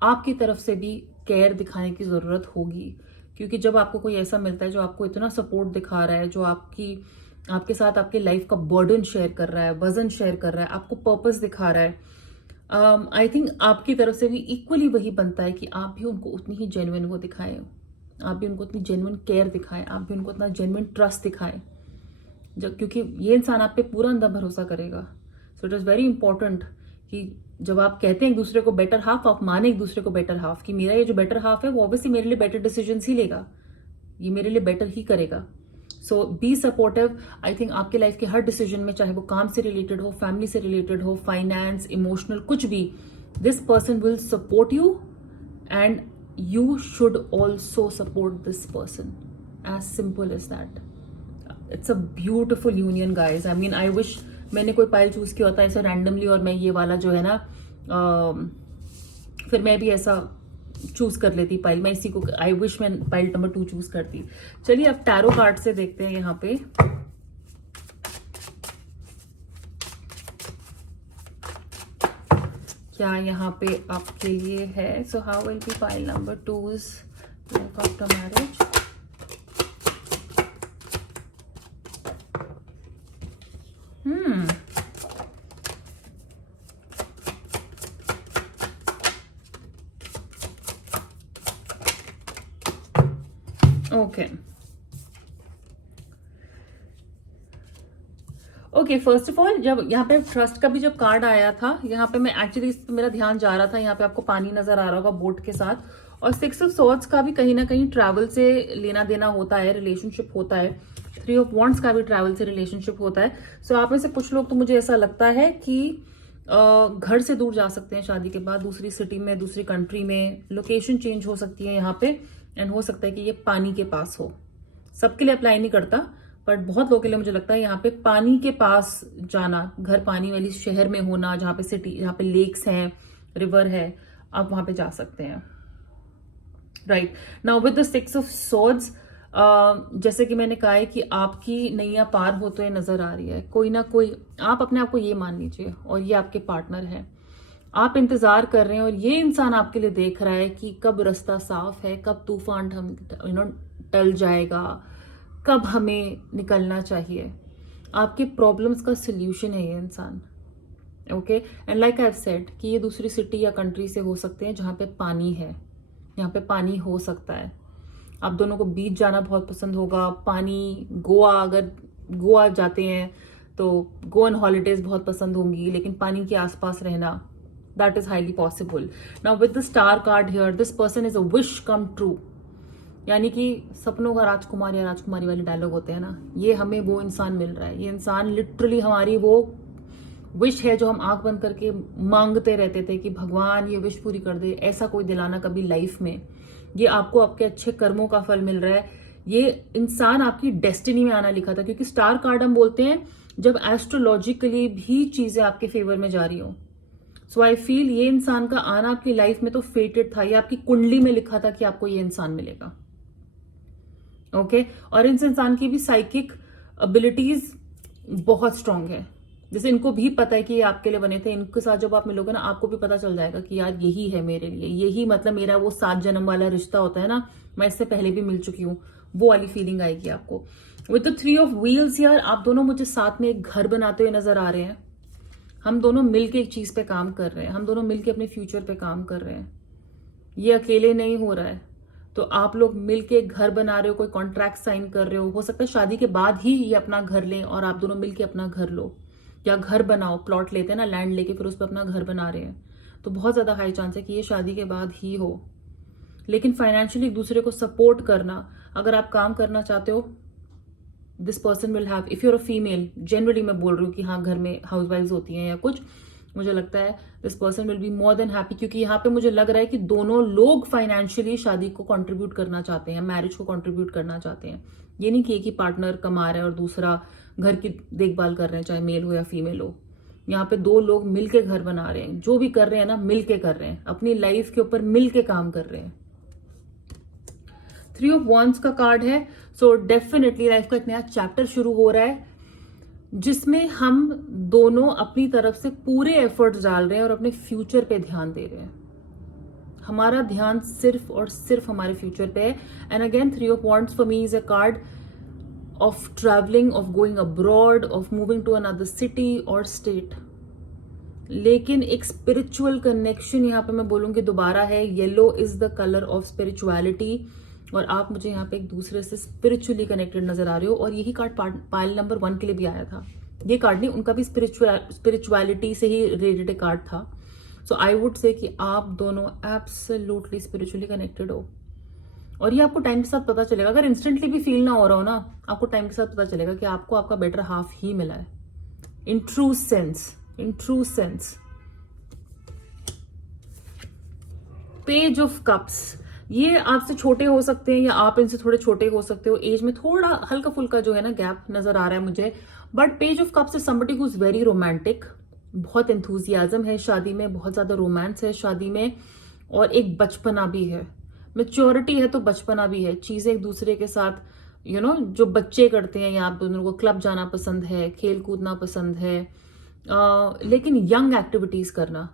आपकी तरफ से भी केयर दिखाने की जरूरत होगी, क्योंकि जब आपको कोई ऐसा मिलता है जो आपको इतना सपोर्ट दिखा रहा है, जो आपके साथ आपके लाइफ का बर्डन शेयर कर रहा है, वजन शेयर कर रहा है, आपको पर्पस दिखा रहा है, आई थिंक आपकी तरफ से भी इक्वली वही बनता है कि आप भी उनको उतनी ही जेन्युइन वो दिखाएं, आप भी उनको उतनी जेन्युइन केयर दिखाएं, आप भी उनको उतना जेन्युइन ट्रस्ट दिखाएं, क्योंकि ये इंसान आप पे पूरा अंदर भरोसा करेगा। सो इट इज वेरी इंपॉर्टेंट कि जब आप कहते हैं एक दूसरे को बेटर हाफ, आप माने एक दूसरे को बेटर हाफ, कि मेरा ये जो बेटर हाफ है वो ऑब्वियसली मेरे लिए बेटर डिसीजन ही लेगा, ये मेरे लिए बेटर ही करेगा। सो बी सपोर्टिव। आई थिंक आपके लाइफ के हर डिसीजन में, चाहे वो काम से रिलेटेड हो, फैमिली से रिलेटेड हो, फाइनेंस, इमोशनल, कुछ भी, this person will support you and you should also support this person. As simple as that. It's a beautiful union, guys. I mean, I wish मैंने कोई पाइल चूज किया होता ऐसा randomly और मैं ये वाला जो है ना फिर मैं भी ऐसा चूज कर लेती पाइल। मैं इसी को आई विश मैं पाइल नंबर 2 चूज करती। चलिए अब टैरो कार्ड से देखते हैं यहाँ पे। क्या यहाँ पे आपके लिए है। So how will be pile number 2's life after marriage. Okay first of all जब यहाँ पे ट्रस्ट का भी जब कार्ड आया था यहाँ पे मैं एक्चुअली मेरा ध्यान जा रहा था यहाँ पे आपको पानी नजर आ रहा होगा बोट के साथ और 6 ऑफ सॉर्ड्स का भी कहीं ना कहीं ट्रैवल से लेना देना होता है, रिलेशनशिप होता है। 3 ऑफ वॉन्ड्स का भी ट्रैवल से रिलेशनशिप होता है। सो आप में से कुछ लोग तो मुझे ऐसा लगता है कि घर से दूर जा सकते हैं शादी के बाद, दूसरी सिटी में, दूसरी कंट्री में, लोकेशन चेंज हो सकती है यहाँ पे एंड हो सकता है कि ये पानी के पास हो। सबके लिए अप्लाई नहीं करता बट बहुत लोगों के लिए मुझे लगता है यहाँ पे पानी के पास जाना, घर पानी वाली शहर में होना, जहाँ पे सिटी, जहाँ पे लेक्स हैं, रिवर है, आप वहां पे जा सकते हैं। Right now with the 6 of swords जैसे कि मैंने कहा है कि आपकी नैया पार होते हुए नजर आ रही है। कोई ना कोई, आप अपने आप को ये मान लीजिए और ये आपके पार्टनर है। आप इंतजार कर रहे हैं और ये इंसान आपके लिए देख रहा है कि कब रास्ता साफ है, कब तूफान हम टल जाएगा, कब हमें निकलना चाहिए। आपके प्रॉब्लम्स का सोल्यूशन है ये इंसान। Okay and like I have said कि ये दूसरी सिटी या कंट्री से हो सकते हैं जहां पे पानी है, यहाँ पे पानी हो सकता है। आप दोनों को बीच जाना बहुत पसंद होगा, पानी, गोवा, अगर गोवा जाते हैं तो गोवन हॉलीडेज बहुत पसंद होंगी, लेकिन पानी के आसपास रहना that is highly possible. Now with the star card here this person is a wish come true, यानी कि सपनों का राजकुमार या राजकुमारी वाले डायलॉग होते हैं ना, ये हमें वो इंसान मिल रहा है। ये इंसान लिटरली हमारी वो विश है जो हम आंख बंद करके मांगते रहते थे कि भगवान ये विश पूरी कर दे। ऐसा कोई दिलाना कभी लाइफ में, ये आपको आपके अच्छे कर्मों का फल मिल रहा है। ये इंसान आपकी डेस्टिनी में आना लिखा था, क्योंकि स्टार कार्ड हम बोलते हैं जब एस्ट्रोलॉजिकली भी चीजें आपके फेवर में जा रही हो। सो आई फील ये इंसान का आना आपकी लाइफ में तो फेटेड था, ये आपकी कुंडली में लिखा था कि आपको ये इंसान मिलेगा। ओके और इस इंसान की भी साइकिक एबिलिटीज बहुत स्ट्रांग है। जैसे इनको भी पता है कि ये आपके लिए बने थे। इनके साथ जब आप मिलोगे ना, आपको भी पता चल जाएगा कि यार यही है मेरे लिए, यही मतलब मेरा वो 7 जन्म वाला रिश्ता होता है ना, मैं इससे पहले भी मिल चुकी हूँ, वो वाली फीलिंग आएगी आपको। विद द 3 ऑफ व्हील्स यार, आप दोनों मुझे साथ में एक घर बनाते हुए नजर आ रहे हैं। हम दोनों मिलके एक चीज पे काम कर रहे हैं, हम दोनों मिलके अपने फ्यूचर पे काम कर रहे हैं। ये अकेले नहीं हो रहा है, तो आप लोग मिलके घर बना रहे हो, कोई कॉन्ट्रैक्ट साइन कर रहे हो सकता है शादी के बाद ही ये अपना घर लें और आप दोनों मिलके अपना घर लो, या घर बनाओ, प्लॉट लेते हैं ना, लैंड लेके फिर उस पर अपना घर बना रहे हैं। तो बहुत ज्यादा हाई चांस है कि ये शादी के बाद ही हो। लेकिन फाइनेंशियली एक दूसरे को सपोर्ट करना, अगर आप काम करना चाहते हो, this person will have, if you're a female, generally मैं बोल रही हूँ कि हाँ घर में हाउसवाइफ्स होती हैं या कुछ, मुझे लगता है this person will be more than happy, क्योंकि यहाँ पे मुझे लग रहा है कि दोनों लोग फाइनेंशियली शादी को कंट्रीब्यूट करना चाहते हैं, मैरिज को कंट्रीब्यूट करना चाहते हैं। ये नहीं कि एक ही पार्टनर कमा रहा है और दूसरा घर की देखभाल कर रहे हैं, चाहे मेल हो या फीमेल हो। यहाँ पे 2 लोग मिलके घर बना रहे हैं, जो भी कर रहे हैं ना मिलके कर रहे हैं, अपनी लाइफ के ऊपर मिलके काम कर रहे हैं। 3 ऑफ वॉन्ड्स का कार्ड है। सो डेफिनेटली लाइफ का एक नया चैप्टर शुरू हो रहा है, जिसमें हम दोनों अपनी तरफ से पूरे एफर्ट्स डाल रहे हैं और अपने फ्यूचर पे ध्यान दे रहे हैं। हमारा ध्यान सिर्फ और सिर्फ हमारे फ्यूचर पे है। And again 3 of wands for me is a card of travelling, of going abroad, of moving to another city और स्टेट। लेकिन एक स्पिरिचुअल कनेक्शन यहाँ पे मैं बोलूंगी दोबारा है। Yellow is the colour of spirituality और आप मुझे यहाँ पे एक दूसरे से स्पिरिचुअली कनेक्टेड नजर आ रहे हो। और यही कार्ड पाइल नंबर 1 के लिए भी आया था। ये कार्ड नहीं, उनका भी स्पिरिचुअलिटी से ही रिलेटेड कार्ड था। सो आई वुड से कि आप दोनों एब्सोल्युटली स्पिरिचुअली कनेक्टेड हो। और ये आपको टाइम के साथ पता चलेगा। अगर इंस्टेंटली भी फील ना हो रहा हो ना, आपको टाइम के साथ पता चलेगा कि आपको आपका बेटर हाफ ही मिला है। In true sense, in true sense. Page of cups. ये आपसे छोटे हो सकते हैं या आप इनसे थोड़े छोटे हो सकते हो, एज में थोड़ा हल्का फुल्का जो है ना गैप नजर आ रहा है मुझे। But page of cups is somebody who is very romantic, बहुत एंथुजियाज्म है शादी में, बहुत ज्यादा रोमांस है शादी में, और एक बचपना भी है, मेच्योरिटी है तो बचपना भी है। चीजें एक दूसरे के साथ जो बच्चे करते हैं, या आप दोनों को क्लब जाना पसंद है, खेल कूदना पसंद है, लेकिन यंग एक्टिविटीज करना,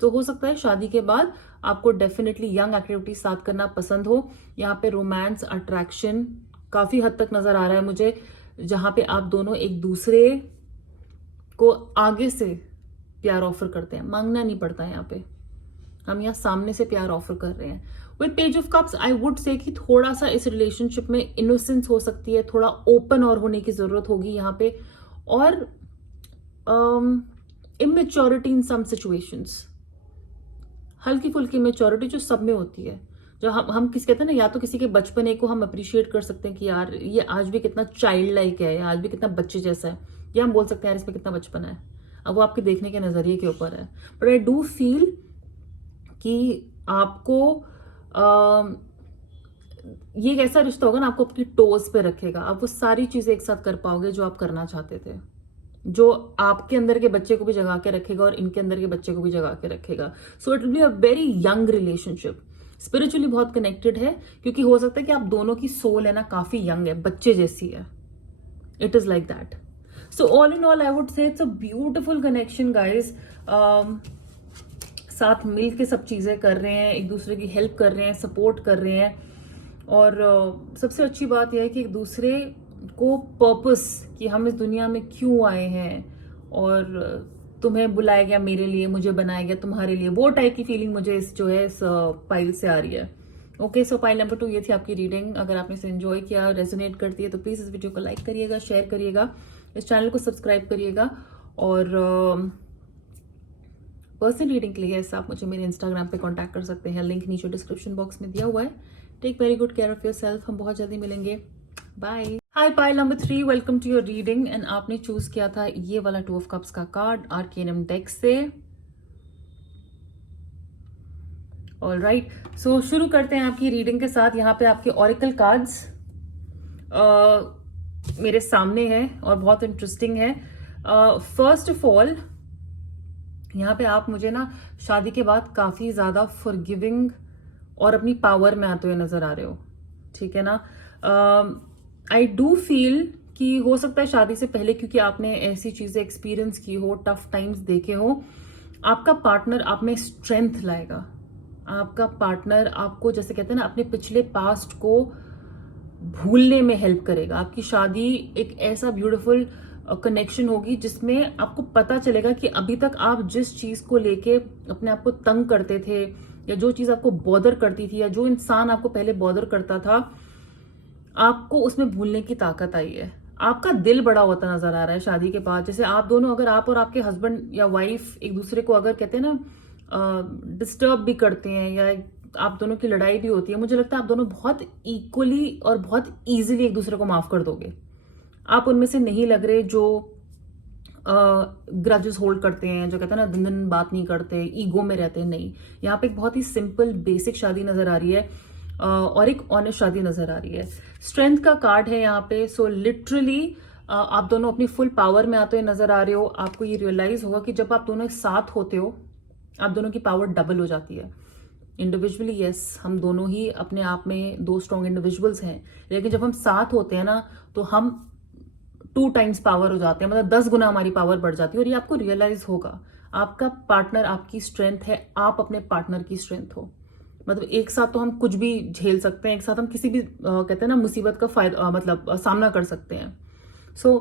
तो हो सकता है शादी के बाद आपको डेफिनेटली यंग एक्टिविटीज साथ करना पसंद हो। यहाँ पे रोमांस, अट्रैक्शन काफी हद तक नजर आ रहा है मुझे, जहां पे आप दोनों एक दूसरे को आगे से प्यार ऑफर करते हैं, मांगना नहीं पड़ता है यहाँ पे, हम यहाँ सामने से प्यार ऑफर कर रहे हैं। With page of cups I would से कि थोड़ा सा इस रिलेशनशिप में इनोसेंस हो सकती है, थोड़ा ओपन और होने की जरूरत होगी यहाँ पे, और इमेच्योरिटी इन सम सिचुएशंस, हल्की फुल्की मेच्योरिटी जो सब में होती है, जो हम किसी कहते हैं ना, या तो किसी के बचपने को हम अप्रिशिएट कर सकते हैं कि यार ये आज भी कितना चाइल्ड लाइक है, या आज भी कितना बच्चे जैसा है, या हम बोल सकते हैं यार इसमें कितना बचपना है। अब वो आपके देखने के नजरिए के ऊपर है, बट आई डू फील कि आपको ये एक ऐसा रिश्ता होगा ना, आपको अपनी टोज पे रखेगा, आप वो सारी चीजें एक साथ कर पाओगे जो आप करना चाहते थे, जो आपके अंदर के बच्चे को भी जगा के रखेगा और इनके अंदर के बच्चे को भी जगा के रखेगा। So it will be a very young relationship, spiritually बहुत कनेक्टेड है, क्योंकि हो सकता है कि आप दोनों की सोल है ना काफी यंग है, बच्चे जैसी है, it is like that. So all in all I would से it's a beautiful connection guys. साथ मिल के सब चीजें कर रहे हैं, एक दूसरे की हेल्प कर रहे हैं, सपोर्ट कर रहे हैं, और सबसे अच्छी बात यह है कि एक दूसरे को पर्पस, कि हम इस दुनिया में क्यों आए हैं, और तुम्हें बुलाया गया मेरे लिए, मुझे बनाया गया तुम्हारे लिए, वो टाइप की फीलिंग मुझे इस पाइल से आ रही है। ओके, सो पाइल नंबर 2 ये थी आपकी रीडिंग। अगर आपने इसे एंजॉय किया, रेजोनेट करती है, तो प्लीज इस वीडियो को लाइक करिएगा, शेयर करिएगा, इस चैनल को सब्सक्राइब करिएगा, और पर्सनल रीडिंग के लिए आप मुझे मेरे इंस्टाग्राम पे कांटेक्ट कर सकते हैं, लिंक नीचे डिस्क्रिप्शन बॉक्स में दिया हुआ है। Take very good care of your self, हम बहुत जल्दी मिलेंगे, bye. Hi pile number 3, welcome to your reading, and आपने चूज किया था ये वाला 2 ऑफ कप्स का कार्ड आर्केनम डेक से। ऑलराइट, सो शुरू करते हैं आपकी रीडिंग के साथ। यहाँ पे आपके ऑरिकल कार्ड्स मेरे सामने हैं और बहुत इंटरेस्टिंग है। फर्स्ट ऑफ ऑल, यहाँ पे आप मुझे ना शादी के बाद काफी ज्यादा फॉरगिविंग और अपनी पावर में आते हुए नजर आ रहे हो, ठीक है ना। आई डू फील कि हो सकता है शादी से पहले, क्योंकि आपने ऐसी चीजें एक्सपीरियंस की हो, टफ टाइम्स देखे हो, आपका पार्टनर आप में स्ट्रेंथ लाएगा। आपका पार्टनर आपको, जैसे कहते हैं ना, अपने पिछले पास्ट को भूलने में हेल्प करेगा। आपकी शादी एक ऐसा ब्यूटीफुल कनेक्शन होगी जिसमें आपको पता चलेगा कि अभी तक आप जिस चीज को लेके अपने आप को तंग करते थे, या जो चीज आपको बॉदर करती थी, या जो इंसान आपको पहले बॉदर करता था, आपको उसमें भूलने की ताकत आई है। आपका दिल बड़ा होता नजर आ रहा है शादी के बाद। जैसे आप दोनों, अगर आप और आपके हस्बैंड या वाइफ एक दूसरे को, अगर कहते हैं ना, डिस्टर्ब भी करते हैं, या आप दोनों की लड़ाई भी होती है, मुझे लगता है आप दोनों बहुत इक्वली और बहुत इजीली एक दूसरे को माफ कर दोगे। आप उनमें से नहीं लग रहे जो ग्रजेस होल्ड करते हैं, जो कहते हैं ना दिन दिन बात नहीं करते, ईगो में रहते हैं। नहीं, यहाँ पे एक बहुत ही सिंपल बेसिक शादी नजर आ रही है, और एक ऑनेस्ट शादी नजर आ रही है। स्ट्रेंथ का कार्ड है यहाँ पे। सो लिटरली आप दोनों अपनी फुल पावर में आते हुए नजर आ रहे हो। आपको ये रियलाइज होगा कि जब आप दोनों एक साथ होते हो, आप दोनों की पावर डबल हो जाती है। इंडिविजुअली यस, हम दोनों ही अपने आप में 2 स्ट्रॉन्ग इंडिविजुअल्स हैं, लेकिन जब हम साथ होते हैं ना, तो हम 2 टाइम्स पावर हो जाते हैं, मतलब 10 गुना हमारी पावर बढ़ जाती है। और ये आपको रियलाइज होगा। आपका पार्टनर आपकी स्ट्रेंथ है, आप अपने पार्टनर की स्ट्रेंथ हो। मतलब एक साथ तो हम कुछ भी झेल सकते हैं, एक साथ हम किसी भी कहते हैं ना मुसीबत का फायदा मतलब सामना कर सकते हैं। सो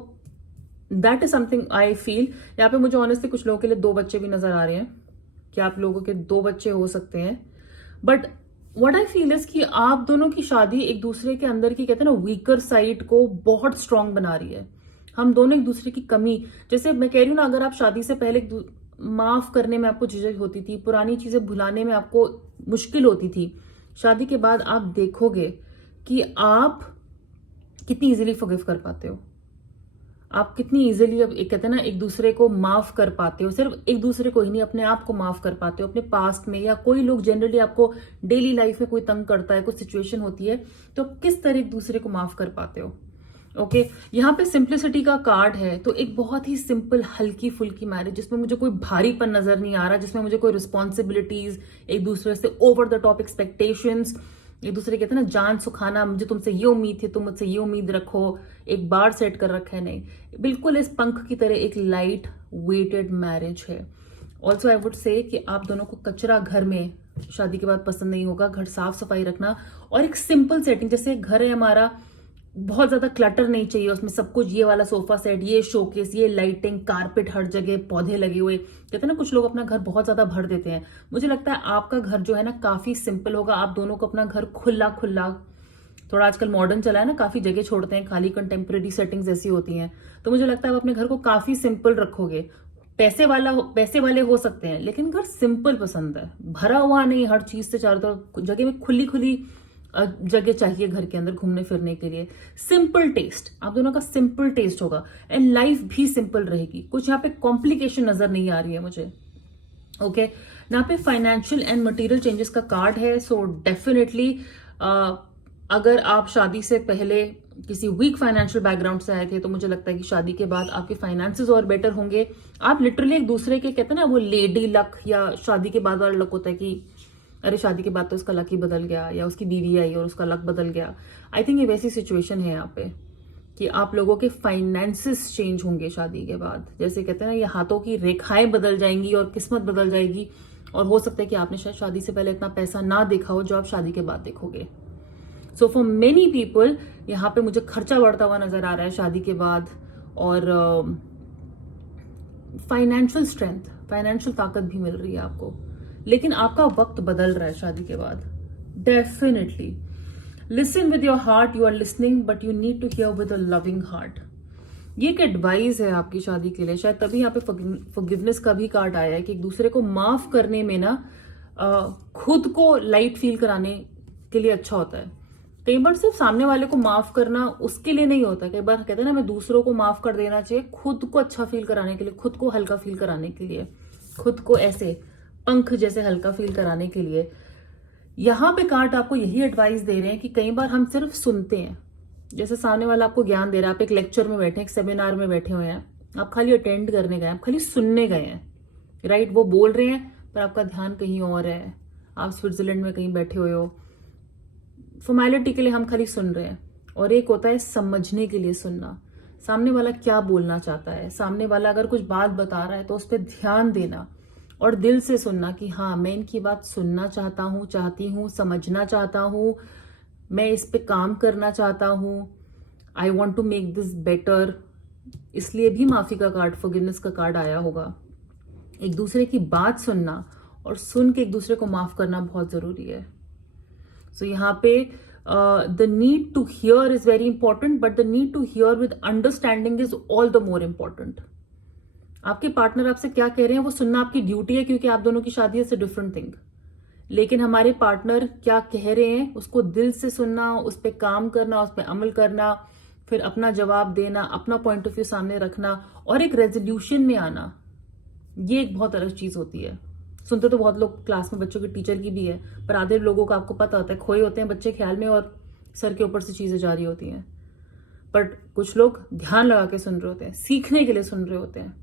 that is something I feel. यहाँ पे मुझे ऑनेस्टली कुछ लोगों के लिए 2 बच्चे भी नजर आ रहे हैं, कि आप लोगों के 2 बच्चे हो सकते हैं। But what I feel is कि आप दोनों की शादी एक दूसरे के अंदर की, कहते हैं ना, वीकर साइड को बहुत स्ट्रांग बना रही है। हम दोनों एक दूसरे की कमी, जैसे मैं कह रही हूँ ना, अगर आप शादी से पहले माफ करने में आपको झिझक होती थी, पुरानी चीजें भुलाने में आपको मुश्किल होती थी, शादी के बाद आप देखोगे कि आप कितनी इजीली फॉरगिव कर पाते हो। आप कितनी इजीली, अब एक कहते हैं ना, एक दूसरे को माफ कर पाते हो, सिर्फ एक दूसरे को ही नहीं, अपने आप को माफ कर पाते हो अपने पास्ट में, या कोई लोग जनरली आपको डेली लाइफ में कोई तंग करता है, कुछ सिचुएशन होती है, तो किस तरह एक दूसरे को माफ कर पाते हो। ओके, यहाँ पे सिंप्लिसिटी का कार्ड है, तो एक बहुत ही सिंपल हल्की फुल्की मैरिज जिसमें मुझे कोई भारीपन नजर नहीं आ रहा, जिसमें मुझे कोई रिस्पॉन्सिबिलिटीज, एक दूसरे से ओवर द टॉप एक्सपेक्टेशंस, एक दूसरे कहते हैं ना जान सुखाना, मुझे तुमसे ये उम्मीद थी, तुम मुझसे ये उम्मीद रखो, एक बार सेट कर रखा है, नहीं, बिल्कुल इस पंख की तरह एक लाइट वेटेड मैरिज है। ऑल्सो आई वुड से कि आप दोनों को कचरा घर में शादी के बाद पसंद नहीं होगा, घर साफ सफाई रखना, और एक सिंपल सेटिंग, जैसे घर है हमारा, बहुत ज्यादा क्लटर नहीं चाहिए उसमें, सब कुछ ये वाला सोफा सेट, ये शोकेस, ये लाइटिंग, कारपेट हर जगह, पौधे लगे हुए, कहते हैं ना कुछ लोग अपना घर बहुत ज्यादा भर देते हैं, मुझे लगता है आपका घर जो है ना काफी सिंपल होगा। आप दोनों को अपना घर खुला खुला, थोड़ा आजकल मॉडर्न चला है ना, काफी जगह छोड़ते हैं खाली, कंटेम्प्रेरी सेटिंग्स ऐसी होती हैं, तो मुझे लगता है आप अपने घर को काफी सिंपल रखोगे। पैसे वाले हो सकते हैं, लेकिन घर सिंपल पसंद है, भरा हुआ नहीं, हर चीज से चारों तरफ जगह में खुली खुली जगह चाहिए घर के अंदर घूमने फिरने के लिए। सिंपल टेस्ट, आप दोनों का सिंपल टेस्ट होगा, एंड लाइफ भी सिंपल रहेगी, कुछ यहाँ पे कॉम्प्लिकेशन नजर नहीं आ रही है मुझे। ओके, यहाँ पे फाइनेंशियल एंड मटेरियल चेंजेस का कार्ड है, सो डेफिनेटली अगर आप शादी से पहले किसी वीक फाइनेंशियल बैकग्राउंड से आए थे, तो मुझे लगता है कि शादी के बाद आपके फाइनेंसेस और बेटर होंगे। आप लिटरली एक दूसरे के, कहते हैं ना वो लेडी लक, या शादी के बाद वाला लक होता है कि अरे शादी के बाद तो उसका लक ही बदल गया, या उसकी बीवी आई और उसका लक बदल गया। आई थिंक ये वैसी सिचुएशन है यहाँ पे कि आप लोगों के फाइनेंसेस चेंज होंगे शादी के बाद, जैसे कहते हैं ना ये हाथों की रेखाएं बदल जाएंगी और किस्मत बदल जाएगी, और हो सकता है कि आपने शायद शादी से पहले इतना पैसा ना देखा हो जो आप शादी के बाद देखोगे। सो फॉर मेनी पीपल यहाँ पे मुझे खर्चा बढ़ता हुआ नजर आ रहा है शादी के बाद, और फाइनेंशियल स्ट्रेंथ, फाइनेंशियल ताकत भी मिल रही है आपको, लेकिन आपका वक्त बदल रहा है शादी के बाद। Definitely listen with your heart, you are listening but you need to hear with a loving heart. ये एक एडवाइस है आपकी शादी के लिए, शायद तभी यहाँ पे फॉरगिवनेस का भी कार्ड आया है कि एक दूसरे को माफ करने में ना खुद को लाइट फील कराने के लिए अच्छा होता है। कई बार सिर्फ सामने वाले को माफ करना उसके लिए नहीं होता, कई बार कहते हैं ना मैं दूसरों को माफ कर देना चाहिए खुद को अच्छा फील कराने के लिए, खुद को हल्का फील कराने के लिए, खुद को ऐसे पंख जैसे हल्का फील कराने के लिए। यहां पे कार्ड आपको यही एडवाइस दे रहे हैं कि कई बार हम सिर्फ सुनते हैं, जैसे सामने वाला आपको ज्ञान दे रहा है, आप एक लेक्चर में बैठे हैं, एक सेमिनार में बैठे हुए हैं, आप खाली अटेंड करने गए, आप खाली सुनने गए हैं, राइट, वो बोल रहे हैं पर आपका ध्यान कहीं और है, आप स्विट्जरलैंड में कहीं बैठे हुए हो, फॉर्मेलिटी के लिए हम खाली सुन रहे हैं। और एक होता है समझने के लिए सुनना, सामने वाला क्या बोलना चाहता है, सामने वाला अगर कुछ बात बता रहा है तो उस पर ध्यान देना और दिल से सुनना कि हाँ मैं इनकी बात सुनना चाहता हूँ, चाहती हूँ, समझना चाहता हूँ, मैं इस पे काम करना चाहता हूँ, I want to make this better. इसलिए भी माफी का कार्ड, फॉरगिवनेस का कार्ड आया होगा। एक दूसरे की बात सुनना और सुन के एक दूसरे को माफ करना बहुत जरूरी है। सो यहाँ पे the need to hear is very important, but the need to hear with understanding is all the more important. आपके पार्टनर आपसे क्या कह रहे हैं वो सुनना आपकी ड्यूटी है, क्योंकि आप दोनों की शादी है, डिफरेंट थिंग। लेकिन हमारे पार्टनर क्या कह रहे हैं उसको दिल से सुनना, उस पर काम करना, उस पर अमल करना, फिर अपना जवाब देना, अपना पॉइंट ऑफ व्यू सामने रखना और एक रेजोल्यूशन में आना, ये एक बहुत अलग चीज होती है। सुनते तो बहुत लोग क्लास में बच्चों के टीचर की भी है, पर आधे लोगों को आपको पता होता है खोए होते हैं बच्चे ख्याल में और सर के ऊपर से चीजें जा रही होती हैं। बट कुछ लोग ध्यान लगा के सुन रहे होते हैं, सीखने के लिए सुन रहे होते हैं।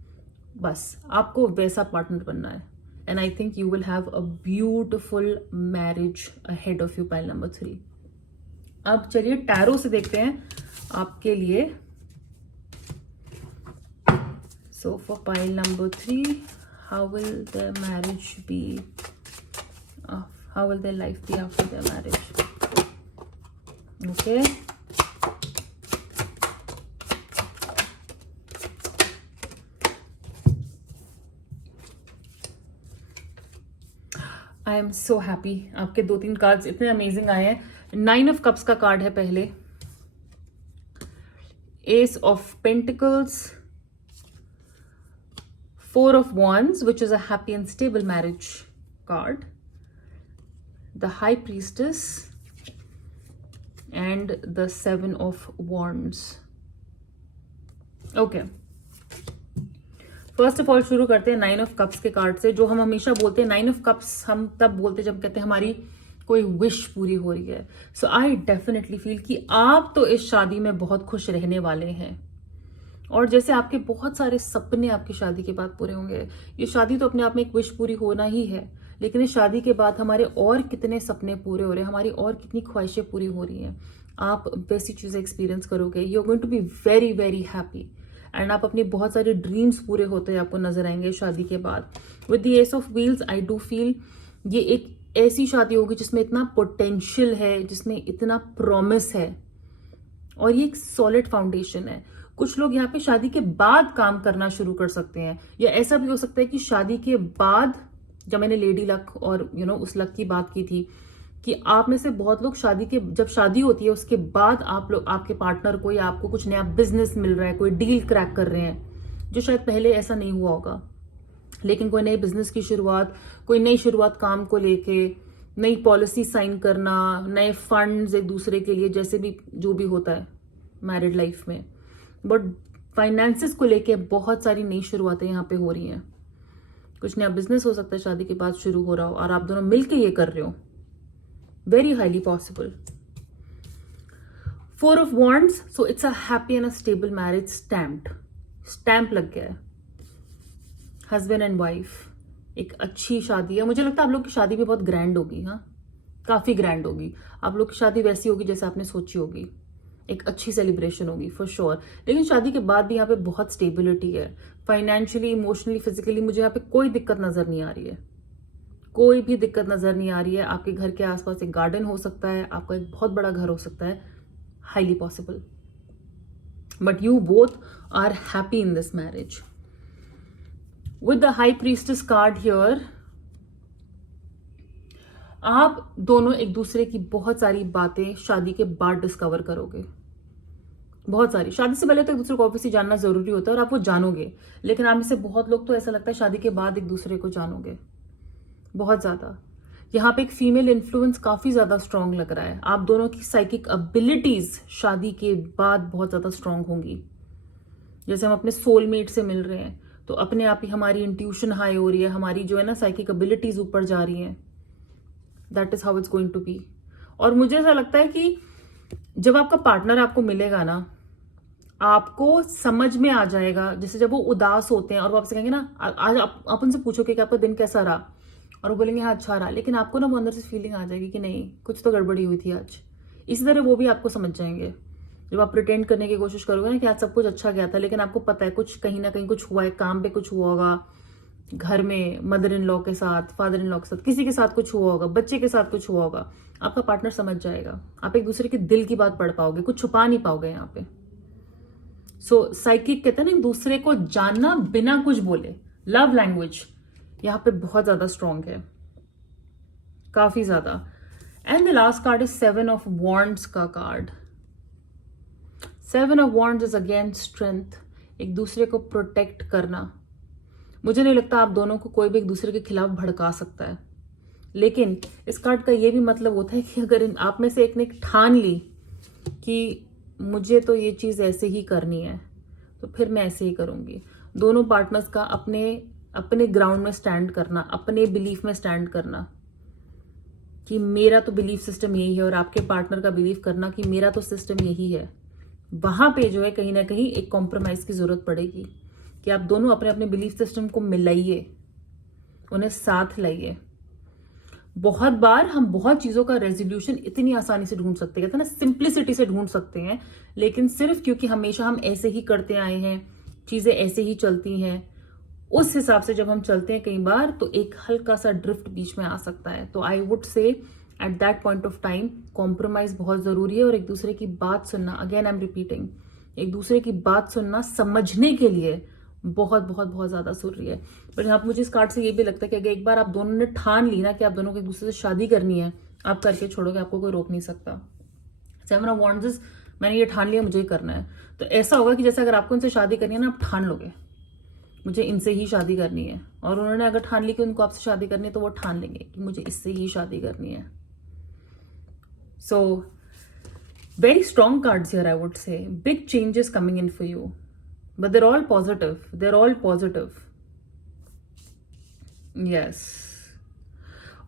बस आपको वैसा पार्टनर बनना है, and I think you will have a beautiful marriage ahead of you. Pile number 3। अब चलिए टैरो से देखते हैं आपके लिए। So for pile number 3, how will their marriage be, how will their life be after their marriage? Okay, I am so happy, आपके 2-3 cards इतने amazing आए हैं। 9 ऑफ कप्स का कार्ड है पहले, S of pentacles, 4 of Wands, which is a happy and stable marriage card, the High Priestess, and the 7 of Wands. Okay, first of all शुरू करते हैं 9 ऑफ कप्स के कार्ड से। जो हम हमेशा बोलते हैं 9 ऑफ कप्स हम तब बोलते हैं जब कहते हैं हमारी कोई विश पूरी हो रही है। सो आई डेफिनेटली फील कि आप तो इस शादी में बहुत खुश रहने वाले हैं, और जैसे आपके बहुत सारे सपने आपकी शादी के बाद पूरे होंगे। ये शादी तो अपने आप में एक विश पूरी होना ही है, लेकिन इस शादी के बाद हमारे और कितने सपने पूरे हो रहे हैं, हमारी और कितनी ख्वाहिशें पूरी हो रही हैं, आप वैसी चीजें एक्सपीरियंस करोगे। You are going to be very very happy, and आप अपनी बहुत सारे ड्रीम्स पूरे होते हैं आपको नजर आएंगे शादी के बाद। With the S of wheels I do feel ये एक ऐसी शादी होगी जिसमें इतना पोटेंशियल है, जिसमें इतना प्रॉमिस है, और ये एक सॉलिड फाउंडेशन है। कुछ लोग यहाँ पे शादी के बाद काम करना शुरू कर सकते हैं, या ऐसा भी हो सकता है कि शादी के बाद, जब मैंने लेडी लक और उस लक की बात की थी, कि आप में से बहुत लोग जब शादी होती है उसके बाद आप लोग आपके पार्टनर को या आपको कुछ नया बिजनेस मिल रहा है, कोई डील क्रैक कर रहे हैं, जो शायद पहले ऐसा नहीं हुआ होगा। लेकिन कोई नए बिजनेस की शुरुआत, कोई नई शुरुआत काम को लेके, नई पॉलिसी साइन करना, नए फंड्स एक दूसरे के लिए, जैसे भी जो भी होता है मैरिड लाइफ में, बट फाइनेंसेस को लेके बहुत सारी नई शुरुआतें यहाँ पे हो रही हैं। कुछ नया बिजनेस हो सकता है शादी के बाद शुरू हो रहा हो, और आप दोनों मिलके ये कर रहे हो, very highly possible. 4 of wands, so it's a happy and a stable marriage. Stamp लग गया है, हस्बैंड एंड वाइफ, एक अच्छी शादी है। मुझे लगता है आप लोग की शादी भी बहुत ग्रैंड होगी, हाँ, काफी ग्रैंड होगी। आप लोग की शादी वैसी होगी जैसे आपने सोची होगी, एक अच्छी सेलिब्रेशन होगी फॉर श्योर। लेकिन शादी के बाद भी यहाँ पे बहुत स्टेबिलिटी है, फाइनेंशियली, इमोशनली, फिजिकली मुझे यहाँ पे कोई दिक्कत नजर नहीं आ रही है, कोई भी दिक्कत नजर नहीं आ रही है। आपके घर के आसपास एक गार्डन हो सकता है, आपका एक बहुत बड़ा घर हो सकता है, highly possible, but you both are happy in this marriage. With the high priestess card here, आप दोनों एक दूसरे की बहुत सारी बातें शादी के बाद डिस्कवर करोगे, बहुत सारी। शादी से पहले तो एक दूसरे को ऑब्वियसली जानना जरूरी होता है और आप वो जानोगे, लेकिन आप में से बहुत लोग तो ऐसा लगता है शादी के बाद एक दूसरे को जानोगे बहुत ज्यादा। यहाँ पे एक फीमेल इन्फ्लुएंस काफी ज्यादा स्ट्रांग लग रहा है। आप दोनों की साइकिक एबिलिटीज शादी के बाद बहुत ज्यादा स्ट्रांग होंगी। जैसे हम अपने सोलमेट से मिल रहे हैं तो अपने आप ही हमारी इंट्यूशन हाई हो रही है, हमारी जो है ना साइकिक एबिलिटीज ऊपर जा रही हैं। That is how it's going to be. और मुझे ऐसा लगता है कि जब आपका पार्टनर आपको मिलेगा ना, आपको समझ में आ जाएगा। जैसे जब वो उदास होते हैं और वो आपसे कहेंगे ना, आज आप उनसे पूछोगे कि आपका दिन कैसा रहा, और वो बोलेंगे हाँ अच्छा रहा, लेकिन आपको ना वो अंदर से फीलिंग आ जाएगी कि नहीं, कुछ तो गड़बड़ी हुई थी आज। इसी तरह वो भी आपको समझ जाएंगे। जब आप प्रिटेंड करने की कोशिश करोगे ना कि आज सब कुछ अच्छा गया था, लेकिन आपको पता है कुछ कहीं ना कहीं कुछ हुआ है, काम पे कुछ हुआ होगा, घर में मदर इन लॉ के साथ, फादर इन लॉ के साथ, किसी के साथ कुछ हुआ होगा, बच्चे के साथ कुछ हुआ होगा, आपका पार्टनर समझ जाएगा। आप एक दूसरे के दिल की बात पढ़ पाओगे, कुछ छुपा नहीं पाओगे यहाँ पे। सो साइकिक कहते हैं ना, एक दूसरे को जानना बिना कुछ बोले, लव लैंग्वेज यहाँ पे बहुत ज्यादा स्ट्रांग है, काफी ज्यादा। And the last card is 7 of wands का card. 7 of wands is again strength, एक दूसरे को प्रोटेक्ट करना। मुझे नहीं लगता आप दोनों को कोई भी एक दूसरे के खिलाफ भड़का सकता है, लेकिन इस कार्ड का ये भी मतलब होता है कि अगर आप में से एक ने ठान ली कि मुझे तो ये चीज ऐसे ही करनी है, तो फिर मैं ऐसे ही करूंगी। दोनों पार्टनर्स का अपने अपने ग्राउंड में स्टैंड करना, अपने बिलीफ में स्टैंड करना कि मेरा तो बिलीफ सिस्टम यही है, और आपके पार्टनर का बिलीफ करना कि मेरा तो सिस्टम यही है। वहां पे जो है कहीं ना कहीं एक कॉम्प्रोमाइज की जरूरत पड़ेगी कि आप दोनों अपने अपने बिलीफ सिस्टम को मिलाइए, उन्हें साथ लाइए। बहुत बार हम बहुत चीजों का रेजोल्यूशन इतनी आसानी से ढूंढ सकते हैं, कहते हैं ना सिंप्लिसिटी से ढूंढ सकते हैं, लेकिन सिर्फ क्योंकि हमेशा हम ऐसे ही करते आए हैं, चीजें ऐसे ही चलती हैं, उस हिसाब से जब हम चलते हैं कई बार तो एक हल्का सा ड्रिफ्ट बीच में आ सकता है। तो आई वुड से at that point of time compromise बहुत जरूरी है, और एक दूसरे की बात सुनना, अगेन आई एम रिपीटिंग, एक दूसरे की बात सुनना समझने के लिए बहुत बहुत बहुत ज्यादा जरूरी है। पर यहाँ पर मुझे इस कार्ड से ये भी लगता है कि अगर एक बार आप दोनों ने ठान ली ना कि आप दोनों को एक दूसरे से शादी करनी है, आप करके छोड़ोगे, आपको कोई रोक नहीं सकता। 7 ऑफ वॉन्ड्स, मैंने ये ठान लिया मुझे ही करना है, तो ऐसा होगा कि जैसे अगर आपको इनसे शादी करनी है ना, आप ठान लोगे मुझे इनसे ही शादी करनी है, और उन्होंने अगर ठान ली कि उनको आपसे शादी करनी है तो वो ठान लेंगे कि मुझे इससे ही शादी करनी है। So very strong cards here, I would से big changes coming in for you, but they're all positive. They're all positive. Yes.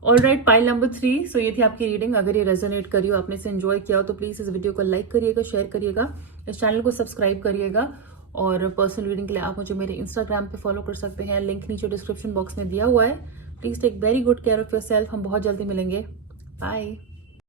Alright, pile number 3. सो ये थी आपकी रीडिंग. अगर ये रेजोनेट करी हो, आपने इसे एंजॉय किया हो, तो प्लीज इस वीडियो को लाइक करिएगा, शेयर करिएगा, इस चैनल को सब्सक्राइब करिएगा. और पर्सनल रीडिंग के लिए आप मुझे मेरे इंस्टाग्राम पे फॉलो कर सकते हैं. लिंक नीचे डिस्क्रिप्शन बॉक्स में दिया हुआ है. Please take very good care of your self. हम बहुत जल्दी मिलेंगे. बाय.